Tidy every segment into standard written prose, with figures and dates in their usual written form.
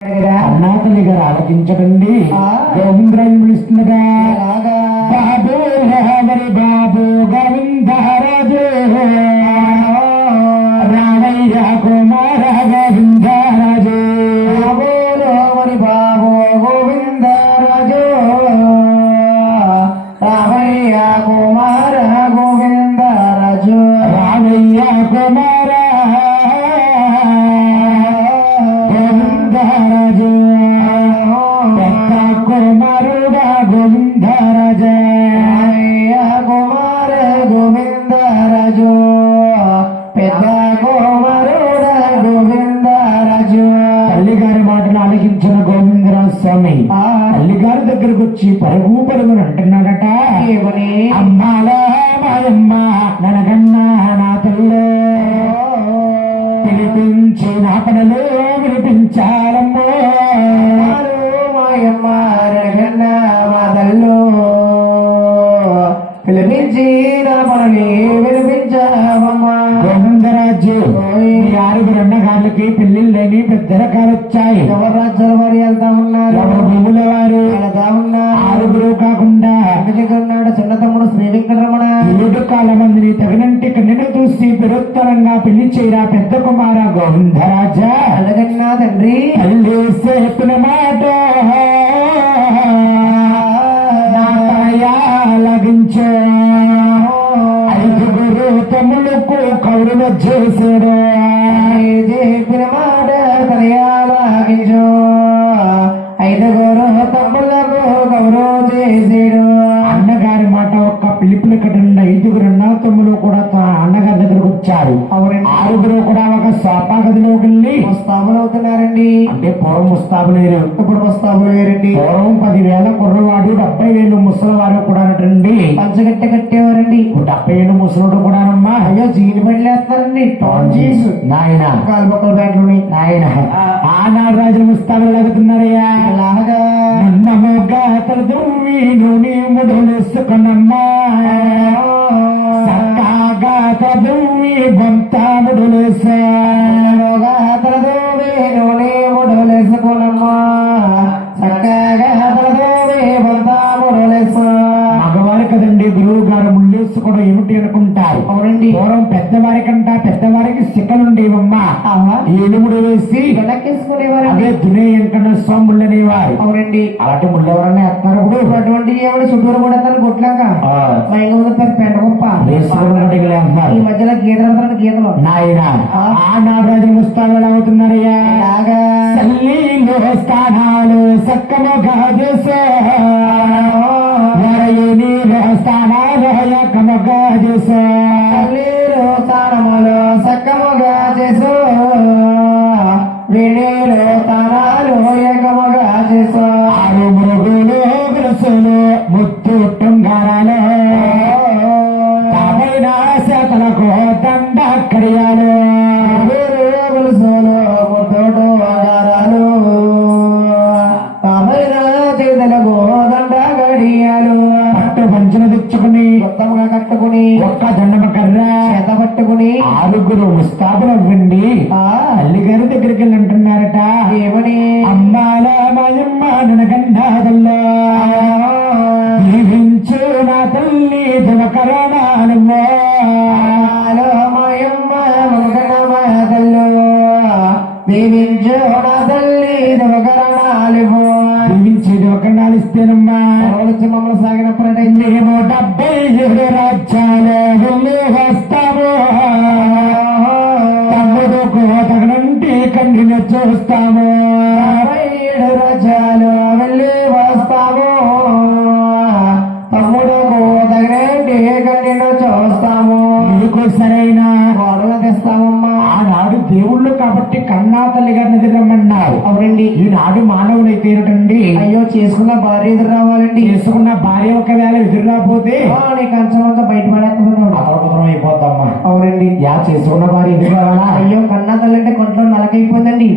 అన్నా తల్లి గారు ఆలకించకండి. గోవిందరాజు పిలుస్తుండగా బాబు హరి బాబు గోవిందరాజు రామయ్య కుమార గోవిందరాజు బాబు హరి బాబు గోవిందరాజు రామయ్య కుమార గోవిందరాజు రామయ్య కుమార స్వామి తల్లిగారి దగ్గరకు వచ్చి పరుగు పరుగును అంటున్నాడట. అమ్మాలా మాయమ్మ ననగన్నా నా తల్లి పిలిపించి నా పనులు వినిపించాలమ్మో మాయమ్మ ననగన్నా మా తల్లు పిలిపించి నా పనులు వినిపించామమ్మా. గోవిందరాజు ఆరుగురు అన్నగాళ్ళకి పెళ్లిళ్ళు లేని పెద్ద రకాలు వచ్చాయి. ఎవరు రాజ్యాల వారు వెళ్తా ఉన్నారు, ఎవరు భూముల వారు వెళ్తా ఉన్నారు. ఆరుగురు కాకుండా ఉన్నాడు చిన్న తమ్ముడు శ్రీ వెంకటరమణ. 7 కాల మందిని తగినంటి కన్యను చూసి పెరుత్తరంగా పెళ్లి చేయరా పెద్ద కుమార గోవిందరాజా. అలాగన్నా తండ్రి తల్లి చెప్పిన మాట లగించే 5గురు తమ్ములకు కౌరుల చేసాడు. చెప్పిన మాట తలయాలగించు 5గురు తమ్ములకు కౌరవ చేసాడు. అన్నగారి మాట ఒక్క పిలుపులు కట్టండి. 5గురు అన్న తమ్ములు కూడా అన్నగారి దగ్గరకు వచ్చారు. 6గురు కూడా ఒక సోఫా గదిలోకి వెళ్ళి ముస్తాబులు అవుతున్నారండి. అంటే పూర్వం ముస్తాబు లేరు, ఇప్పుడు ముస్తాబులు వేరండి. పూర్వం 10,000 కుర్రవాడు 70,000 ముసలివారు కూడా రండి పంచగట్ట కట్టేవారండి. 70,000 ముసలుడు కూడానమ్మా అయ్యో జీని బండ్లు వేస్తారండి. నాయన కాలుపక్కల బ్యాంకులు నాయన ఆనాడు రాజులు ముస్తాబులు లాగుతున్నారయ్యా. అలాగా నమ్మగా తలదుమ్మి నూనె ముడులేసుకున్నమ్మా సక్కాగా తలదుమ్మి బొంతాముడులేసా తలదుమ్మి నూనె ముడులేసుకున్నమ్మా సక్కాగా తలదుమ్మి బొంతాముడులేసా. మగవారి కదండి గురువు గారు ముళ్ళేసుకోవడం ఏమిటి అనుకుంటారు. అవునండి పూర్వం పెద్దవారి కంట పెద్దవారికి శిఖలుండేవమ్మా. ఏలుముడు వేసి వెనకేసుకునేవారు. అదే దునే వెంకట స్వాముళ్ళు అనేవారు. అవునండి అలాంటి ముళ్ళు ఎవరన్నా వేస్తున్నారు. ఇప్పుడు అటువంటి ఎవరు చుట్టూరు కూడా గొట్లాగా పెంట గొప్ప వేసుకున్నారు. ఈ మధ్యలో గీతలు గీతలు నాయన ఆనాడు రాజు ముస్తాలు అవుతున్నారయ్యా. స్థానాలు సక్కముగా చేసే స్థానాలు ఎక్కముగా చేసే స్థానములు సక్కముగా చేసు వినీలు స్థానాలు ఏకముగా చేసు 6 మృగులు గురుసులు ముత్తు టుంగారాలు 50 శాతలకు దండ కడియాలు గురుసులు ముత్తు టుంగారాలు 50 చేతులకు దండ కడియాలు పట్టు పంచులు తెచ్చుకుని మొత్తంగా కట్టుకుని ఒక్క దండమ కర్ర చేత పట్టుకుని 6గురు ముస్తాబులు అవ్వండి తల్లిగారి దగ్గరికి వెళ్ళి అంటున్నారట. ఏమని అమ్మాల మాయమ్మ ననగండాదల్లో దీవించు నా తల్లి దివకరణాలు మాయమ్మ ననగండమాదల్లో దీవించు నా తల్లి దివకరణాలు దీవించి దివకరణాలు ఇస్తేనమ్మా మమ్మల్ని సాగినప్పుడైతే 70 రాజ్యాలు వెళ్ళి వస్తాము. తమ్ముడుకు తగినంటి కన్నిన చూస్తాము. 7 రాజ్యాలు వెళ్ళి వస్తాము. తమ్ముడుకు తగినంటి కన్నిన చూస్తాము. మీకు సరైన గౌరవ తెస్తామమ్మా. ఆనాడు దేవుళ్ళు కాబట్టి కన్నా తల్లి గారిని ఎదురమ్మన్నారు. అవునండి ఈనాడు మానవులైతే ఏమిటండి అయ్యో చేసుకున్న భార్య ఎదురు రావాలండి. చేసుకున్న భార్య ఒకవేళ ఎదురు రాకపోతే నీకు అంచనంతా బయటపడేస్తున్నాడు అయిపోతామ్మా. అవునండి యా చేసుకున్న భార్య ఎదురు రావాలా. అయ్యో కన్నా తల్లి అంటే కొంట్లో నలకైపోయిందండి.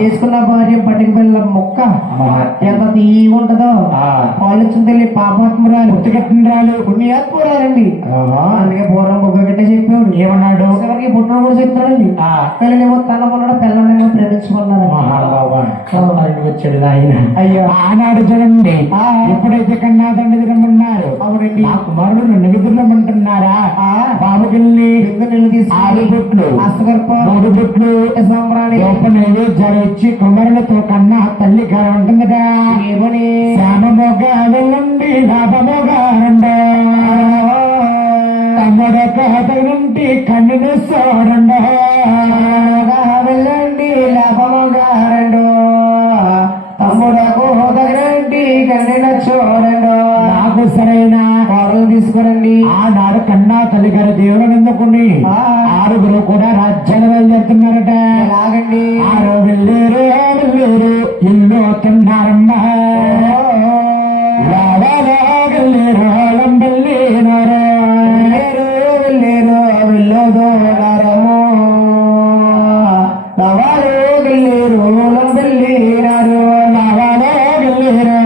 చేసుకున్న భార్య పట్టిన పిల్ల మొక్క ఎంత తీయ ఉంటదో ఆలోచన తల్లి పాపాత్మురాలు పుట్టుకట్టినరాలు పుణ్యాత్మురాలండి. అందుకే పూర్వం బొగ్గ గిట్ట చెప్పాడు. ఏమన్నాడు ఎవరికి పుట్టిన కూడా చెప్తాడండి. పిల్లలేమో తన ఉన్నాడు పిల్లలేమో ప్రేమించుకున్నారు. వచ్చాడు ఆయన. అయ్యో ఆనాడు చూడండి, ఎప్పుడైతే కన్నా తండ్రి తినమన్నారు, అవునండి నా కుమారుడు నన్ను తినమంటున్నారా, బాబుకెళ్ళి ఆరు బొట్లు, హస్తగర్భం 3 బొట్లు సాంబ్రాణి నైవేద్యాలు ఇచ్చి కుమారులతో కన్నా తల్లి గారు ఉంటుందట. ఏమని శ్యామమోగా వెళ్ళండి లాభమోగా రండి, తమ్ముడొక నుండి కన్నును చూడండి, వెళ్ళండి లాభముగా రెండు తమ్ముడకు హోదరండి కన్నెల చూడండు, నాకు సరైన కోడలు తీసుకురండి. ఆనాడు కన్నా తల్లి గారి దేవుని ఎందుకుని 6 కూడా రాజ్యాలు బయలుదేరుతున్నారట. ఎలాగండి 6 వెళ్ళేరు ఇల్లు తిన్నారమ్మా, వెళ్ళేరు వెళ్ళినారు, వెళ్ళేరు వెళ్ళోదో నరము నవాలు వెళ్ళేరు వెళ్ళినారు, నవాలో వెళ్ళేరు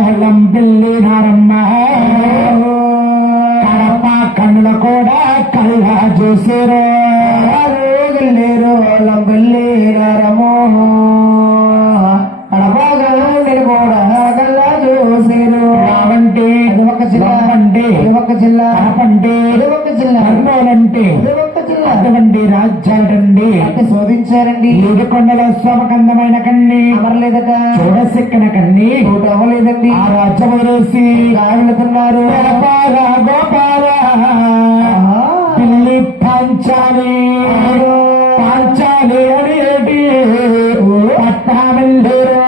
వెళ్ళినారమ్మా, కడప కన్నుల కూడా కళ్ళ చూసారు, వెళ్ళేరు వెళ్ళినారము కడబాగా నేను కూడా కల్లా చూసేరు. రావంటే అది ఒక జిల్లా అంటే అది ఒక జిల్లా కడపంటే అది ఒక జిల్లా కర్నూలంటే అది ఒక జిల్లా అటువంటి రాజ్యాలండి. అంటే శోధించారండి. 7 కొండల స్వమకందమైన కన్ని, అమరలేదట చూడసిక్కిన కన్ని, చోటు అవ్వలేదండి. ఆ రాజ్యం వదిలేసి వెళుతున్నారు. గోపాల గోపాల పిల్లి పాంచాలి పాంచాలి అనేటి పట్టామెల్లేరు,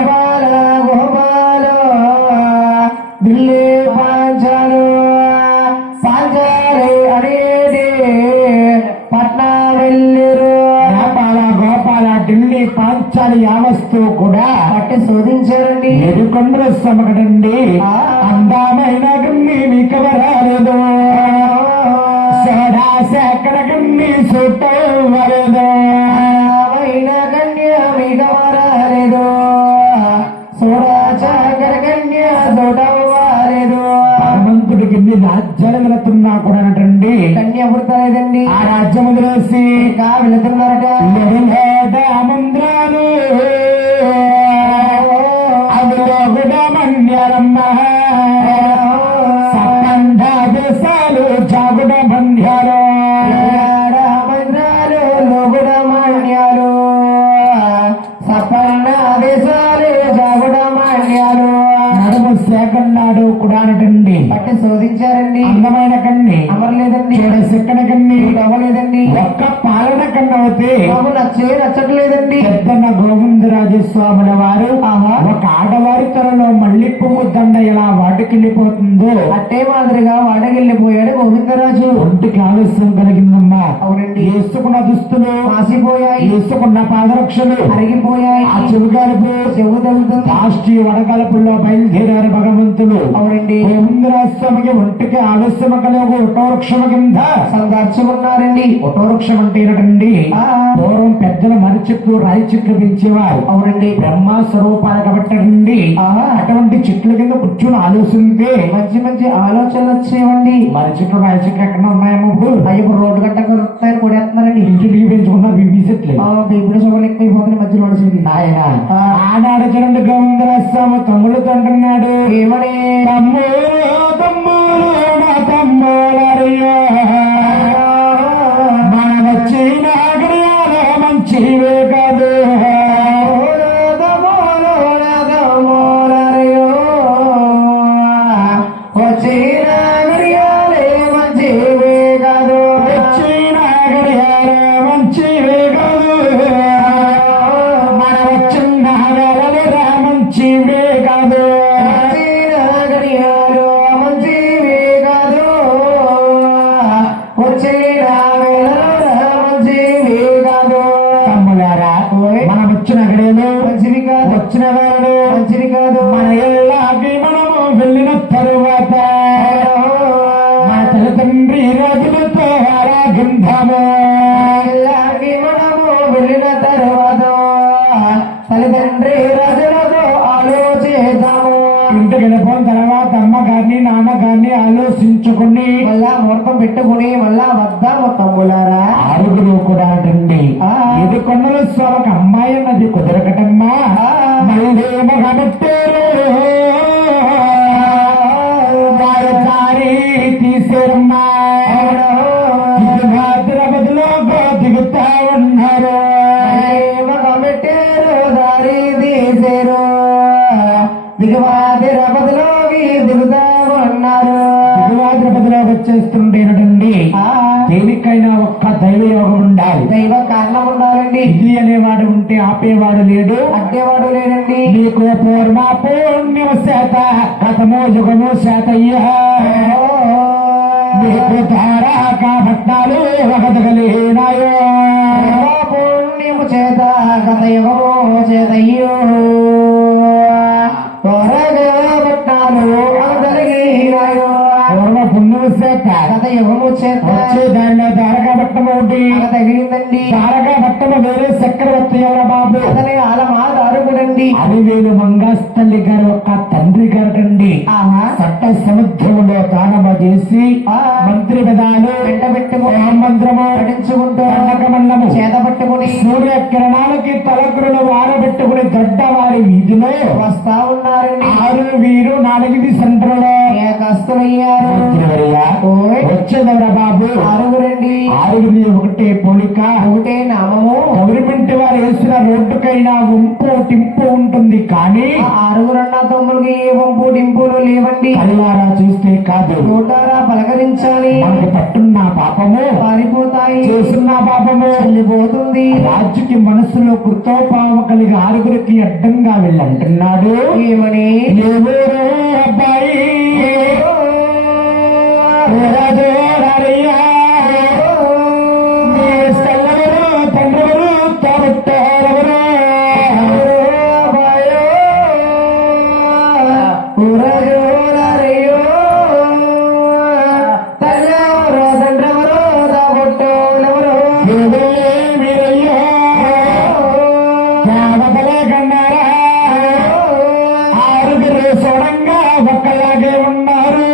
గోపాల గోపాల ఢిల్లీ పాంచాలు పాంచాలి అనేది పట్నా వెళ్ళిరు. గోపాల గోపాల ఢిల్లీ పాంచాలి యావస్తు కూడా పట్టి శోధించారండి. 7 కొండల సమకడండి. అందమైన గన్ని మీకు రాలేదు, ఎక్కడ గన్ని చుట్టలేదు, అయిన కన్య మీకు రాలేదు, సోడాచాకర కన్య చూడవాలేదు. హనుమంతుడికి ఎన్ని రాజ్యాలు వెళుతున్నా కూడా అంటండి, కన్య పుడతలేదండి. ఆ రాజ్యం వదిలేసి ఇంకా వెళుతున్నారట. మంత్రాలు అందులో కూడా మన్యారమ్మ, సత్తండ దేశాలు జాగుడ మన్యాలు, మంత్రాలు లోగుడ మాన్యాలు సపన్న దేశాలు జాగుడ మాన్యాలు నడుము సేకన్నాడు కూడా అనటండి. పట్టి శోధించారండి. అందమైన కన్ని, అమరలేదండి. చెక్కన కన్ని, అవ్వలేదండి. ఒక్క పాలన కన్నవతే బాబు నచ్చట్లేదండి. పెద్దన్న గోవిందరాజస్వాముల వారు ఒక ఆడవారి త్వరలో మళ్ళీ పువ్వు దండ ఎలా వాటికెళ్ళిపోతుందో అట్టే మాదిరిగా వాడకెళ్ళిపోయాడు గోవిందరాజు. ఒంటికి ఆలస్యం కలిగిందమ్మా. అవునండి. వేసుకున్న దుస్తులు మాసిపోయాయి, వేసుకున్న పాదరక్షలు అరిగిపోయాయి, ఆ చెవుగాలుపు చెవు తగ్గుతుంది. రాష్ట్రీ వడగలుపుల్లో బయలుదేరారు భగవంతులు. అవునండి. గోవిందరాజస్వామికి ఒంటికి ఆలస్యం కలిగి వృక్షము కింద సందర్శకున్నారండి. వృక్షం అంటే ఏంటండి, పూర్వం పెద్దల మర్రి చెట్లు రాయి చెట్లు పెంచేవారు. అవునండి. బ్రహ్మ స్వరూపాలు కాబట్టండి అటువంటి చెట్ల కింద కూర్చుని ఆలోచిస్తే మంచి మంచి ఆలోచనలు వచ్చేవండి. మర్రి చెట్లు రాయి చెట్లు ఎక్కడ ఉన్నాయేమో ఇప్పుడు రోడ్డు గట్ట కొడేస్తున్నారండి. ఇంటికి పెంచుకున్న బీబీ చెట్లు ఇప్పుడు సభలు ఎక్కువైపోతుంది మధ్యలో నడిచింది. ఆయన ఆనాడు చూడండి గోవిందరాజస్వామి తమ్ముడు అంటున్నాడు, ఏమని తమ్ముడు తమ్ముడు నా తమ్ముడరియో మన వచ్చిన గడియాలో మంచివే కాదు, వచ్చిన గడియాలే మంచివే కాదు, వచ్చిన గడియాలో మంచివే కాదు, మన వచ్చిన వేళ మంచివే కాదు, వచ్చిన గడియాలు మంచివే కాదు, వచ్చిన మంచివే కాదు. తమ్ములారా మనం వచ్చిన గడియలు మంచివి కాదు, వచ్చిన వేళలు మంచివి కాదు. మన ఇళ్ళకి మనము వెళ్ళిన తరువాత మన తల్లిదండ్రి రోజులతో ఆరాగిందాము, ఇలాంటి మనము వెళ్ళిన తర్వాత తల్లిదండ్రి రాజులతో ఆలోచిద్దాము. ఇంటికి వెళ్ళిపోయిన తర్వాత అమ్మ గారిని నాన్న గారిని ఆలోచించుకుని మళ్ళా ముహూర్తం పెట్టుకుని మళ్ళా వద్దాము తమ్ములారా. ఆరుగురు కూడా అంటుంది ఆ. ఇది కొండల స్వామికి అమ్మాయి అన్నది కుదరకటమ్మా ఆ. మళ్ళీ మగబెట్టారు వారు దారి తీసేరమ్మా హైదరాబాద్లో దిగుతా ఉన్నారు పెట్టారు దారి తీసేరు దిగువాది రపతిలోకి దిగుతా ఉన్నారు. దిగువాద్రపతిలో వచ్చేస్తుంటేనండి ఆ. దేనికైనా ఒక్క దైవ యోగం ఉండాలి, దైవ కారణం ఉండాలండి. ఇది అనేవాడు ఉంటే ఆపేవాడు లేడు, అడ్డేవాడు లేడండి. నీకు పూర్ణ పుణ్యం శాత కథమో యుగము శాతయ్యా నీకు తారక భట్టాలు ఒకదగలేనాయో పుణ్యము చేత గత యుగము చేతయ్యో త్వరగా పట్టాలు అగదలిగినాయో పూర్వ పుణ్యం శాత గత యుగము చేత వచ్చే దానిలో తారక భట్టం ఒకటి, తగిలిందండి. తారక భట్టము వేరే చక్రవర్తి ఎవర బాబు అతని ఆలమా దారుకుడండి. అలివేలు మంగాస్తల్లి గారు ఒక తండ్రి గారండి ఆహా సట్ట సముద్రములో తానమ చేసి ఆ. మంత్రి పదాలు వెంట పెట్టుకుని మంత్రము నటించుకుంటూ మండకమండము చేత పట్టుకుని సూర్య కిరణాలకి తలకులను వారబెట్టుకుని దొడ్డవారి వీధిలో వస్తా ఉన్నారండి. ఆరు వీరు నాలుగుది సెంటర్లో ఏకస్తులయ్యారు. ఓయ్. వచ్చేదవరా బాబు ఆరుగురండి. ఆరుగురి ఒకటే పోలిక, ఒకటే నామము. గవర్నమెంట్ వారు వేసిన రోడ్డుకైనా వంపు టింపు ఉంటుంది కానీ ఆ ఆరుగురన్న తమ్ములకి ఏ వంపు డింపులు లేవండి. కళ్ళారా చూస్తే కాదు, చూడారా పలకరించాలి. మనకు పట్టున్న పాపము పారిపోతాయి. చేస్తున్న పాపము వెళ్ళిపోతుంది. రాజుకి మనసులో కృతోపాము కలిగి ఆరుగురికి అడ్డంగా వెళ్ళంటున్నాడు ఏమని ఎవరో అబ్బాయి రాజోరయ్యా తండ్రులు తోబుట్టారెవరు వీరయ్యో దేవతలే కన్నారా ఆరుగురు సొడంగా ఒక్కలాగే ఉన్నారు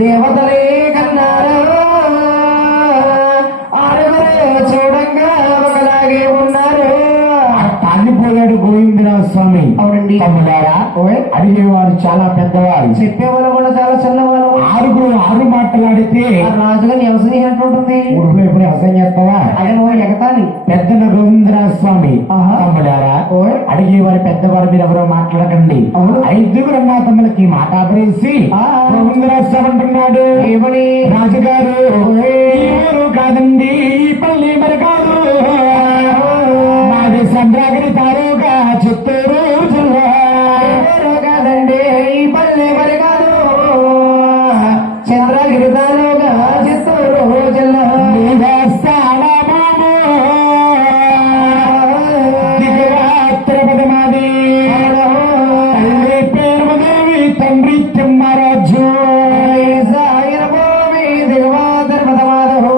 దేవతలే కన్నారా ఆరుగురు చూడంగా ఒకలాగే ఉన్నారు. తాగిపోయాడు గోవిందరావు స్వామి. అవునండి. తమ్ముడారా ఓయ్. అడిగేవారు చాలా పెద్దవారు, చెప్పేవాళ్ళు కూడా చాలా చిన్నవాళ్ళు. ఆరుగురు ఆరు మాట్లాడితే ఆ రాజుగా వ్యవసాయం ఎట్లుంటుంది? ఊరిలో ఎప్పుడు వ్యవసాయం చేస్తావా ఆయన నువ్వు ఎగతాలి. పెద్దన గోవిందరావు స్వామి. ఆహా. తమ్ముడారా ఓయ్. అడిగేవారు పెద్దవారు మీరు ఎవరో మాట్లాడకండి. అవును. ఐదుగురు అన్నా తమ్ములకి మాట ఆపరేసి ఆ. గోవిందరావు స్వామి అంటున్నాడు ఏమని రాజుగారు ఎవరు కాదండి ఈ పల్లి మరి కాదు మాది సంద్రాగిరి తారుగా చిత్తూరు జిల్లా ఎవరు కాదండి ఈ పల్లె మరి కాదు చంద్రగిరి తాలూగా చిత్తూరు జిల్లా. తిరుపతి మాది తల్లి పేరు దేవి తండ్రి తిమ్మరాజు సాగిన భూమి దిగువాదర్ పదమాధు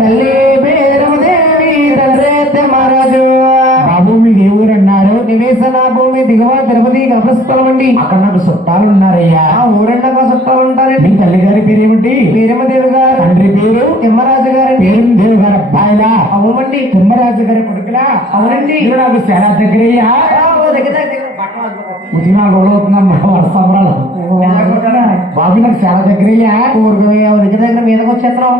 తల్లి పేరమదేవి తండ్రి మహారాజు. బాబు మీకు ఏ ఊరన్నారు? నివేశన భూమి దిగువ తిరుపతి గమనిస్తాం అండి. అక్కడ నాకు చుట్టాలు ఉన్నారయ్యా. ఆ ఊరండగా చుట్టాలు ఉంటారండి. మీ తల్లి గారి పేరేమిటి? వీరమదేవి గారు. తండ్రి పేరు తిమ్మరాజు గారండి. పేరుదేవి గారు అబ్బాయిలా? అవునండి. తిమ్మరాజు గారి కొడుకులా? అవునండి. ఇది నాకు చాలా దగ్గరయ్యా. ఉదినా గొడవవుతున్నాం సంబరాలు. బాబు నాకు చాలా దగ్గరయ్యా. దగ్గర దగ్గర మీదకి వచ్చేస్తున్నాం.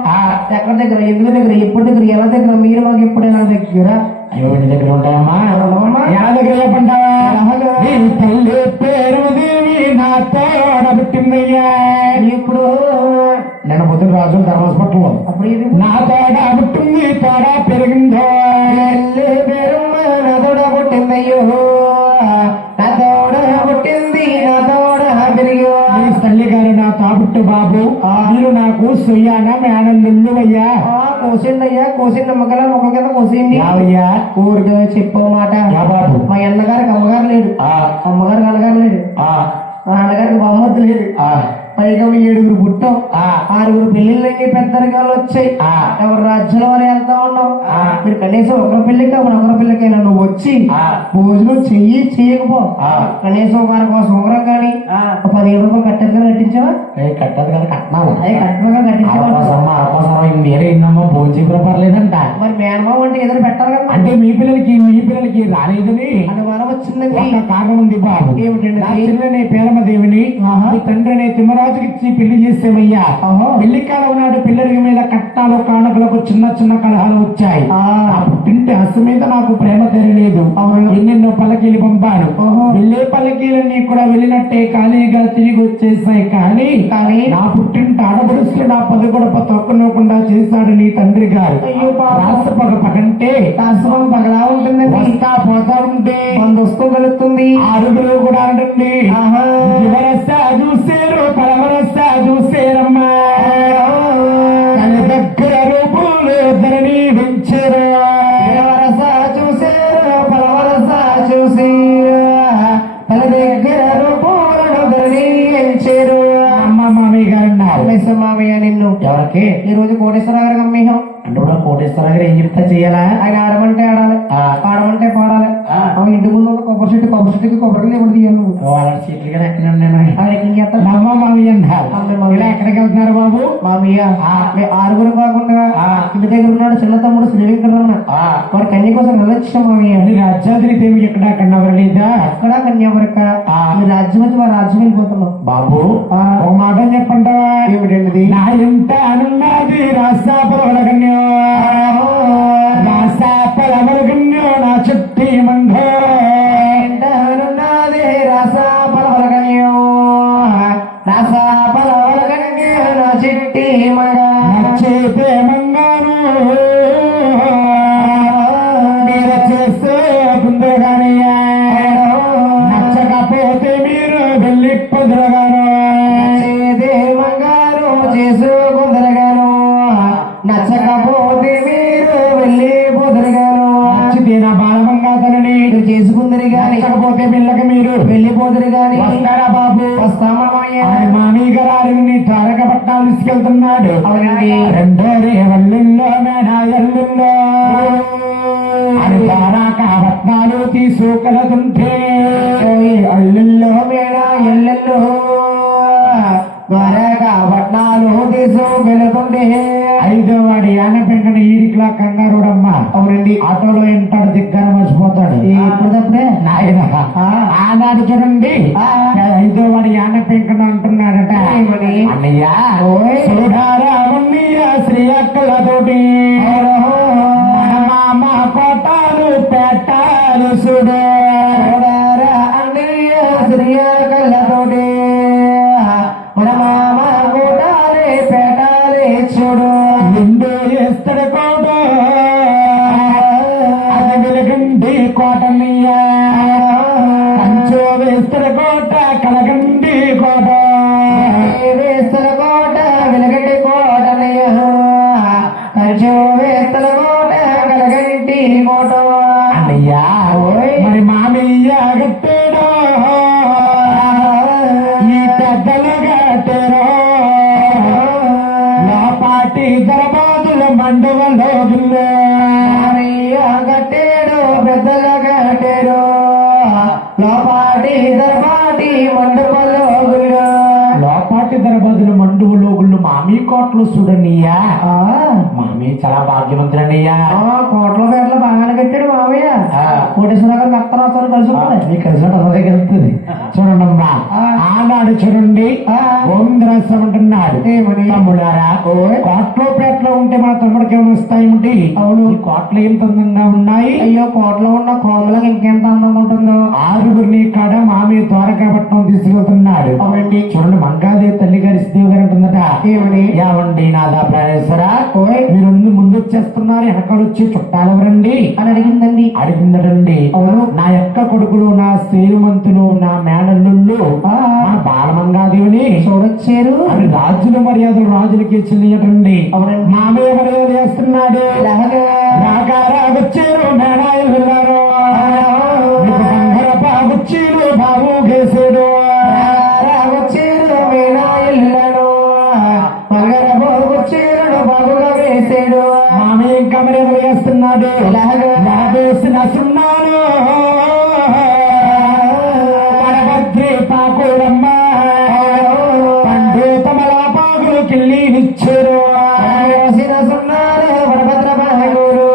ఎక్కడ దగ్గర ఎందుకు దగ్గర ఎప్పుడు దగ్గర ఎలా దగ్గర మీరు మాకు ఎప్పుడు ఎలా దగ్గర అయ్యో ఇంటి దగ్గర ఉంటాయమ్మా. ఉండవమ్మా. ఎలా దగ్గర చెప్పంటావా? అలాగా. నీ తల్లి పేరు దేవి నా తోడబుట్టిందయ్యా. ఇప్పుడు నేను పొద్దున రాజు ధర్మస్పట్లో అప్పుడు ఇది నా తోడ పుట్టింది తోడ పెరిగిందో పేరుమ్మ నా తోడ పుట్టిందయ్యో నా తోడ పుట్టింది నా తోడ పెరిగో. నీ తల్లి గారు నా తాబుట్టు బాబు మీరు నాకు సొయ్యాన మేనల్లుయ్యా. కోసిండయ్యా కోసిండి అమ్మగారు మొక్క కింద కోసిండి. యావయ్యా ఊరిగా చెప్పు మాట. యా బాబు. మా అన్నగారికి అమ్మగారు లేడు, అమ్మగారికి అన్నగారు లేడు, ఆ మా అన్నగారికి బామ్మద్దు లేదు, ఆ పైగా మీ 7 పుట్టాం 6 పెళ్లిళ్ళకి పెద్దరికాలు వచ్చాయి ఎవరు రాజ్యాల వారు వెళ్తా ఉన్నావు మీరు కనీసం ఒకరి పెళ్లికి ఒకరి పెళ్లికైనా నువ్వు వచ్చి భోజనం చెయ్యకపో కనీసం ఒక కోసం ఉంగరం కానీ 15 రూపాయలు కట్టేది కట్టించావా కట్టదు కదా కట్నాలు అదే కట్టగా కట్టించావా మీరే ఇన్నమ్మా భోజనం కూడా పర్లేదంట మరి మేనమావ అంటే ఎదురు పెట్టాలి కదా అంటే మీ పిల్లలకి రాలేదని అది వరం వచ్చిందండి ఒక కారణం ఉంది బాబు ఏమిటండి? నా చెల్లెనే పేరమదేవిని మీ తండ్రి అనే తిమ్మరాజుకి ఇచ్చి పెళ్లి చేసేవయ్యా పెళ్లి కాలం నాడు పిల్లల మీద కట్టాలు కానుకలకు చిన్న చిన్న కలహాలు వచ్చాయి పుట్టింటి హస్సు మీద నాకు ప్రేమ తెరలేదు ఎన్నెన్నో పల్లకీలు పంపాను వెళ్ళే పల్లకీలన్నీ కూడా వెళ్ళినట్టే ఖాళీగా తిరిగి వచ్చేసాయి కానీ నా పుట్టింటి ఆడబడుసులు నా పదకొడప తొక్కనకుండా చేశాడు నీ తండ్రి గారు రాసపగ పగంటే రాసపగ పగలా ఉంటుందండి వస్తా పోతా ఉంటే వస్తూ కలుగుతుంది ఆరుగురు కూడా అంటుంది చూసేరు పరమరస చూసేరమ్మా తన దగ్గర రూపులు ధరణి పెంచారు చూసేరు పరమరస చూసి తన దగ్గర రూపులను ధరణి పెంచారు అమ్మ మామయ్య గారు అన్నారు మామయ్య నిన్ను ఎవరికి ఈ రోజు కోటేశ్వర గారికి అమ్మేహం అంటే కూడా కోటేశ్వర గారు ఏం చెప్తా చెయ్యాలా ఆయన ఆడమంటే ఆడాలి పాడమంటే పాడాలి ఇంటి ముందు కొబ్బరి చెట్టుకి కొబ్బరి ఎవరు తీయాలి వాళ్ళ సీట్లుగా ఎక్కడ ఆయనకి ఇంకెత్తాను అమ్మ మామయ్య ఇలా ఎక్కడికి వెళ్తున్నారు బాబు మామయ్య 6 కాకుండా ఇంటి దగ్గర ఉన్నాడు చిన్న తమ్ముడు శ్రీ వెంకటరమణ వారి కన్య కోసం వెళ్ళొచ్చాం మామయ్య రాజ్యాద్రి దేవి ఎక్కడ కన్నవరలేదా అక్కడ కన్యావరక మీ రాజ్యం వచ్చి మా రాజ్యం వెళ్ళిపోతున్నాం బాబు ఒక మాట చెప్పంటావా ఏమిటండి నా ఎంత అనున్నది రాసాపల కన్యో రాసాపల కన్యో నా చుట్టి మంగో అనున్నది రాసాపల కన్యో రాసాపల కన్యో నా చిట్టి మంగ చేతే మంగాను మీరు చేస్తే ముందుగానే నచ్చకపోతే మీరు వెళ్ళి పొందగాను మంగారు చేసుకుందరగాను నచ్చకపోతే మీరు వెళ్ళి పోదరగాను నచ్చితే నా బాలమంగా తనని చేసుకుందరు గాని నచ్చకపోతే పిల్లకి మీరు వెళ్ళిపోదురు గాని వస్తారా బాబు వస్తామా మామీ గారిని తారక పట్టాలు తీసుకెళ్తున్నాడు అవునండి రెండో రేవల్లుల్లో మేనాయల్లుల్లో అది తారక పట్నాలు తీసుకెళ్తుంటే అల్లుల్లో మేడా ఎల్లెల్లో త్వరగా పట్నాలు తీసుకెళ్తుంటే 5వ వాడి యాన పెంకన ఈడికిలా కంగారుడమ్మ అవునండి ఆటోలో ఎంటాడు దిగ్గాన మర్చిపోతాడు ఇప్పుడప్పుడే నాయన ఆనాడు చూడండి 5వ వాడి యాన పెంకన అంటున్నాడట అన్నయ్య చూడారా అన్నయ్య శ్రీ అక్కలతోటి మామ కోటాలు పెట్టాలు చూడారా అన్నయ్య శ్రీ అక్కలతోటి మన మామ కోటాలే పెట్టాలే చూడు ఎండు ఎస్తడ కోట అది వెలగండి కోటనయ్య కంచో వేస్తడ కోట కలగండి కోట వేస్తల కోట వెలగండి కోటనయ్య కంచో వేస్తల కోట కలగంటి కోట అన్నయ్యా మరి మామయ్య గట్టేడో ఈ పెద్దలు గట్టేరో లోపాటి దరబాదుల మండవలో గట్టేడు పెద్దల గట్టేడు లోపాటి దరబాటి మండపలో లోపాటి దరబాదుల మండువలో గుళ్ళు మామీ కోట్లు చూడన్నయ్యా మామీ చాలా భాగ్యవంతుడన్నయ్యా కోట్ల పేర్లు బాగానే కట్టాడు మామయ్య కోటేశ్వర గారు అత్తరాస్తాను కలిసి మీకు కలిసినట్టు అదే కలుగుతుంది చూడండమ్మా ఆనాడు చూడండి ఓంద్రాసం అంటున్నాడు తమ్ముడారా కోట్లో పేటలో ఉంటే మన తమ్ముడికి ఏమైనా వస్తాయేమిటి అవును ఈ కోట్లు ఎంత అందంగా ఉన్నాయి అయ్యో కోట్లో ఉన్న కోమలకు ఇంకెంత అందంగా ఉంటుందో 6గురిని కాడ మామి ద్వారకాపట్నం తీసుకెళ్తున్నాడు అవునండి చూడండి మంగాదేవి తల్లి గారి శ్రీదేవి గారు ఉంటుందట ఏమని యావండి నాదా ప్రాణేశ్వర మీరు ముందు వచ్చేస్తున్నారు వెనకాల వచ్చి చుట్టాలెవరండి అని అడిగిందటండి అవును నా యొక్క కొడుకులు నా శ్రీమంతులు నా మేనల్లుళ్ళు మా బాలమంగాదేవిని చూడొచ్చారు అని రాజుల మర్యాదలు రాజులకి చెల్లియటండి మామయ్య మర్యాద చేస్తున్నాడు వచ్చారు మేనాయలు వెళ్ళారు బాబుచ్చీలు బాబు గేసాడు వచ్చారు మేనాయలు ఎలాగో వేసిన సున్నాను వడభద్రి పాకుడమ్మ పండు తమలాపాకులు కిల్లినిచ్చారు వేసిన సున్నారు వడభద్ర బాగులు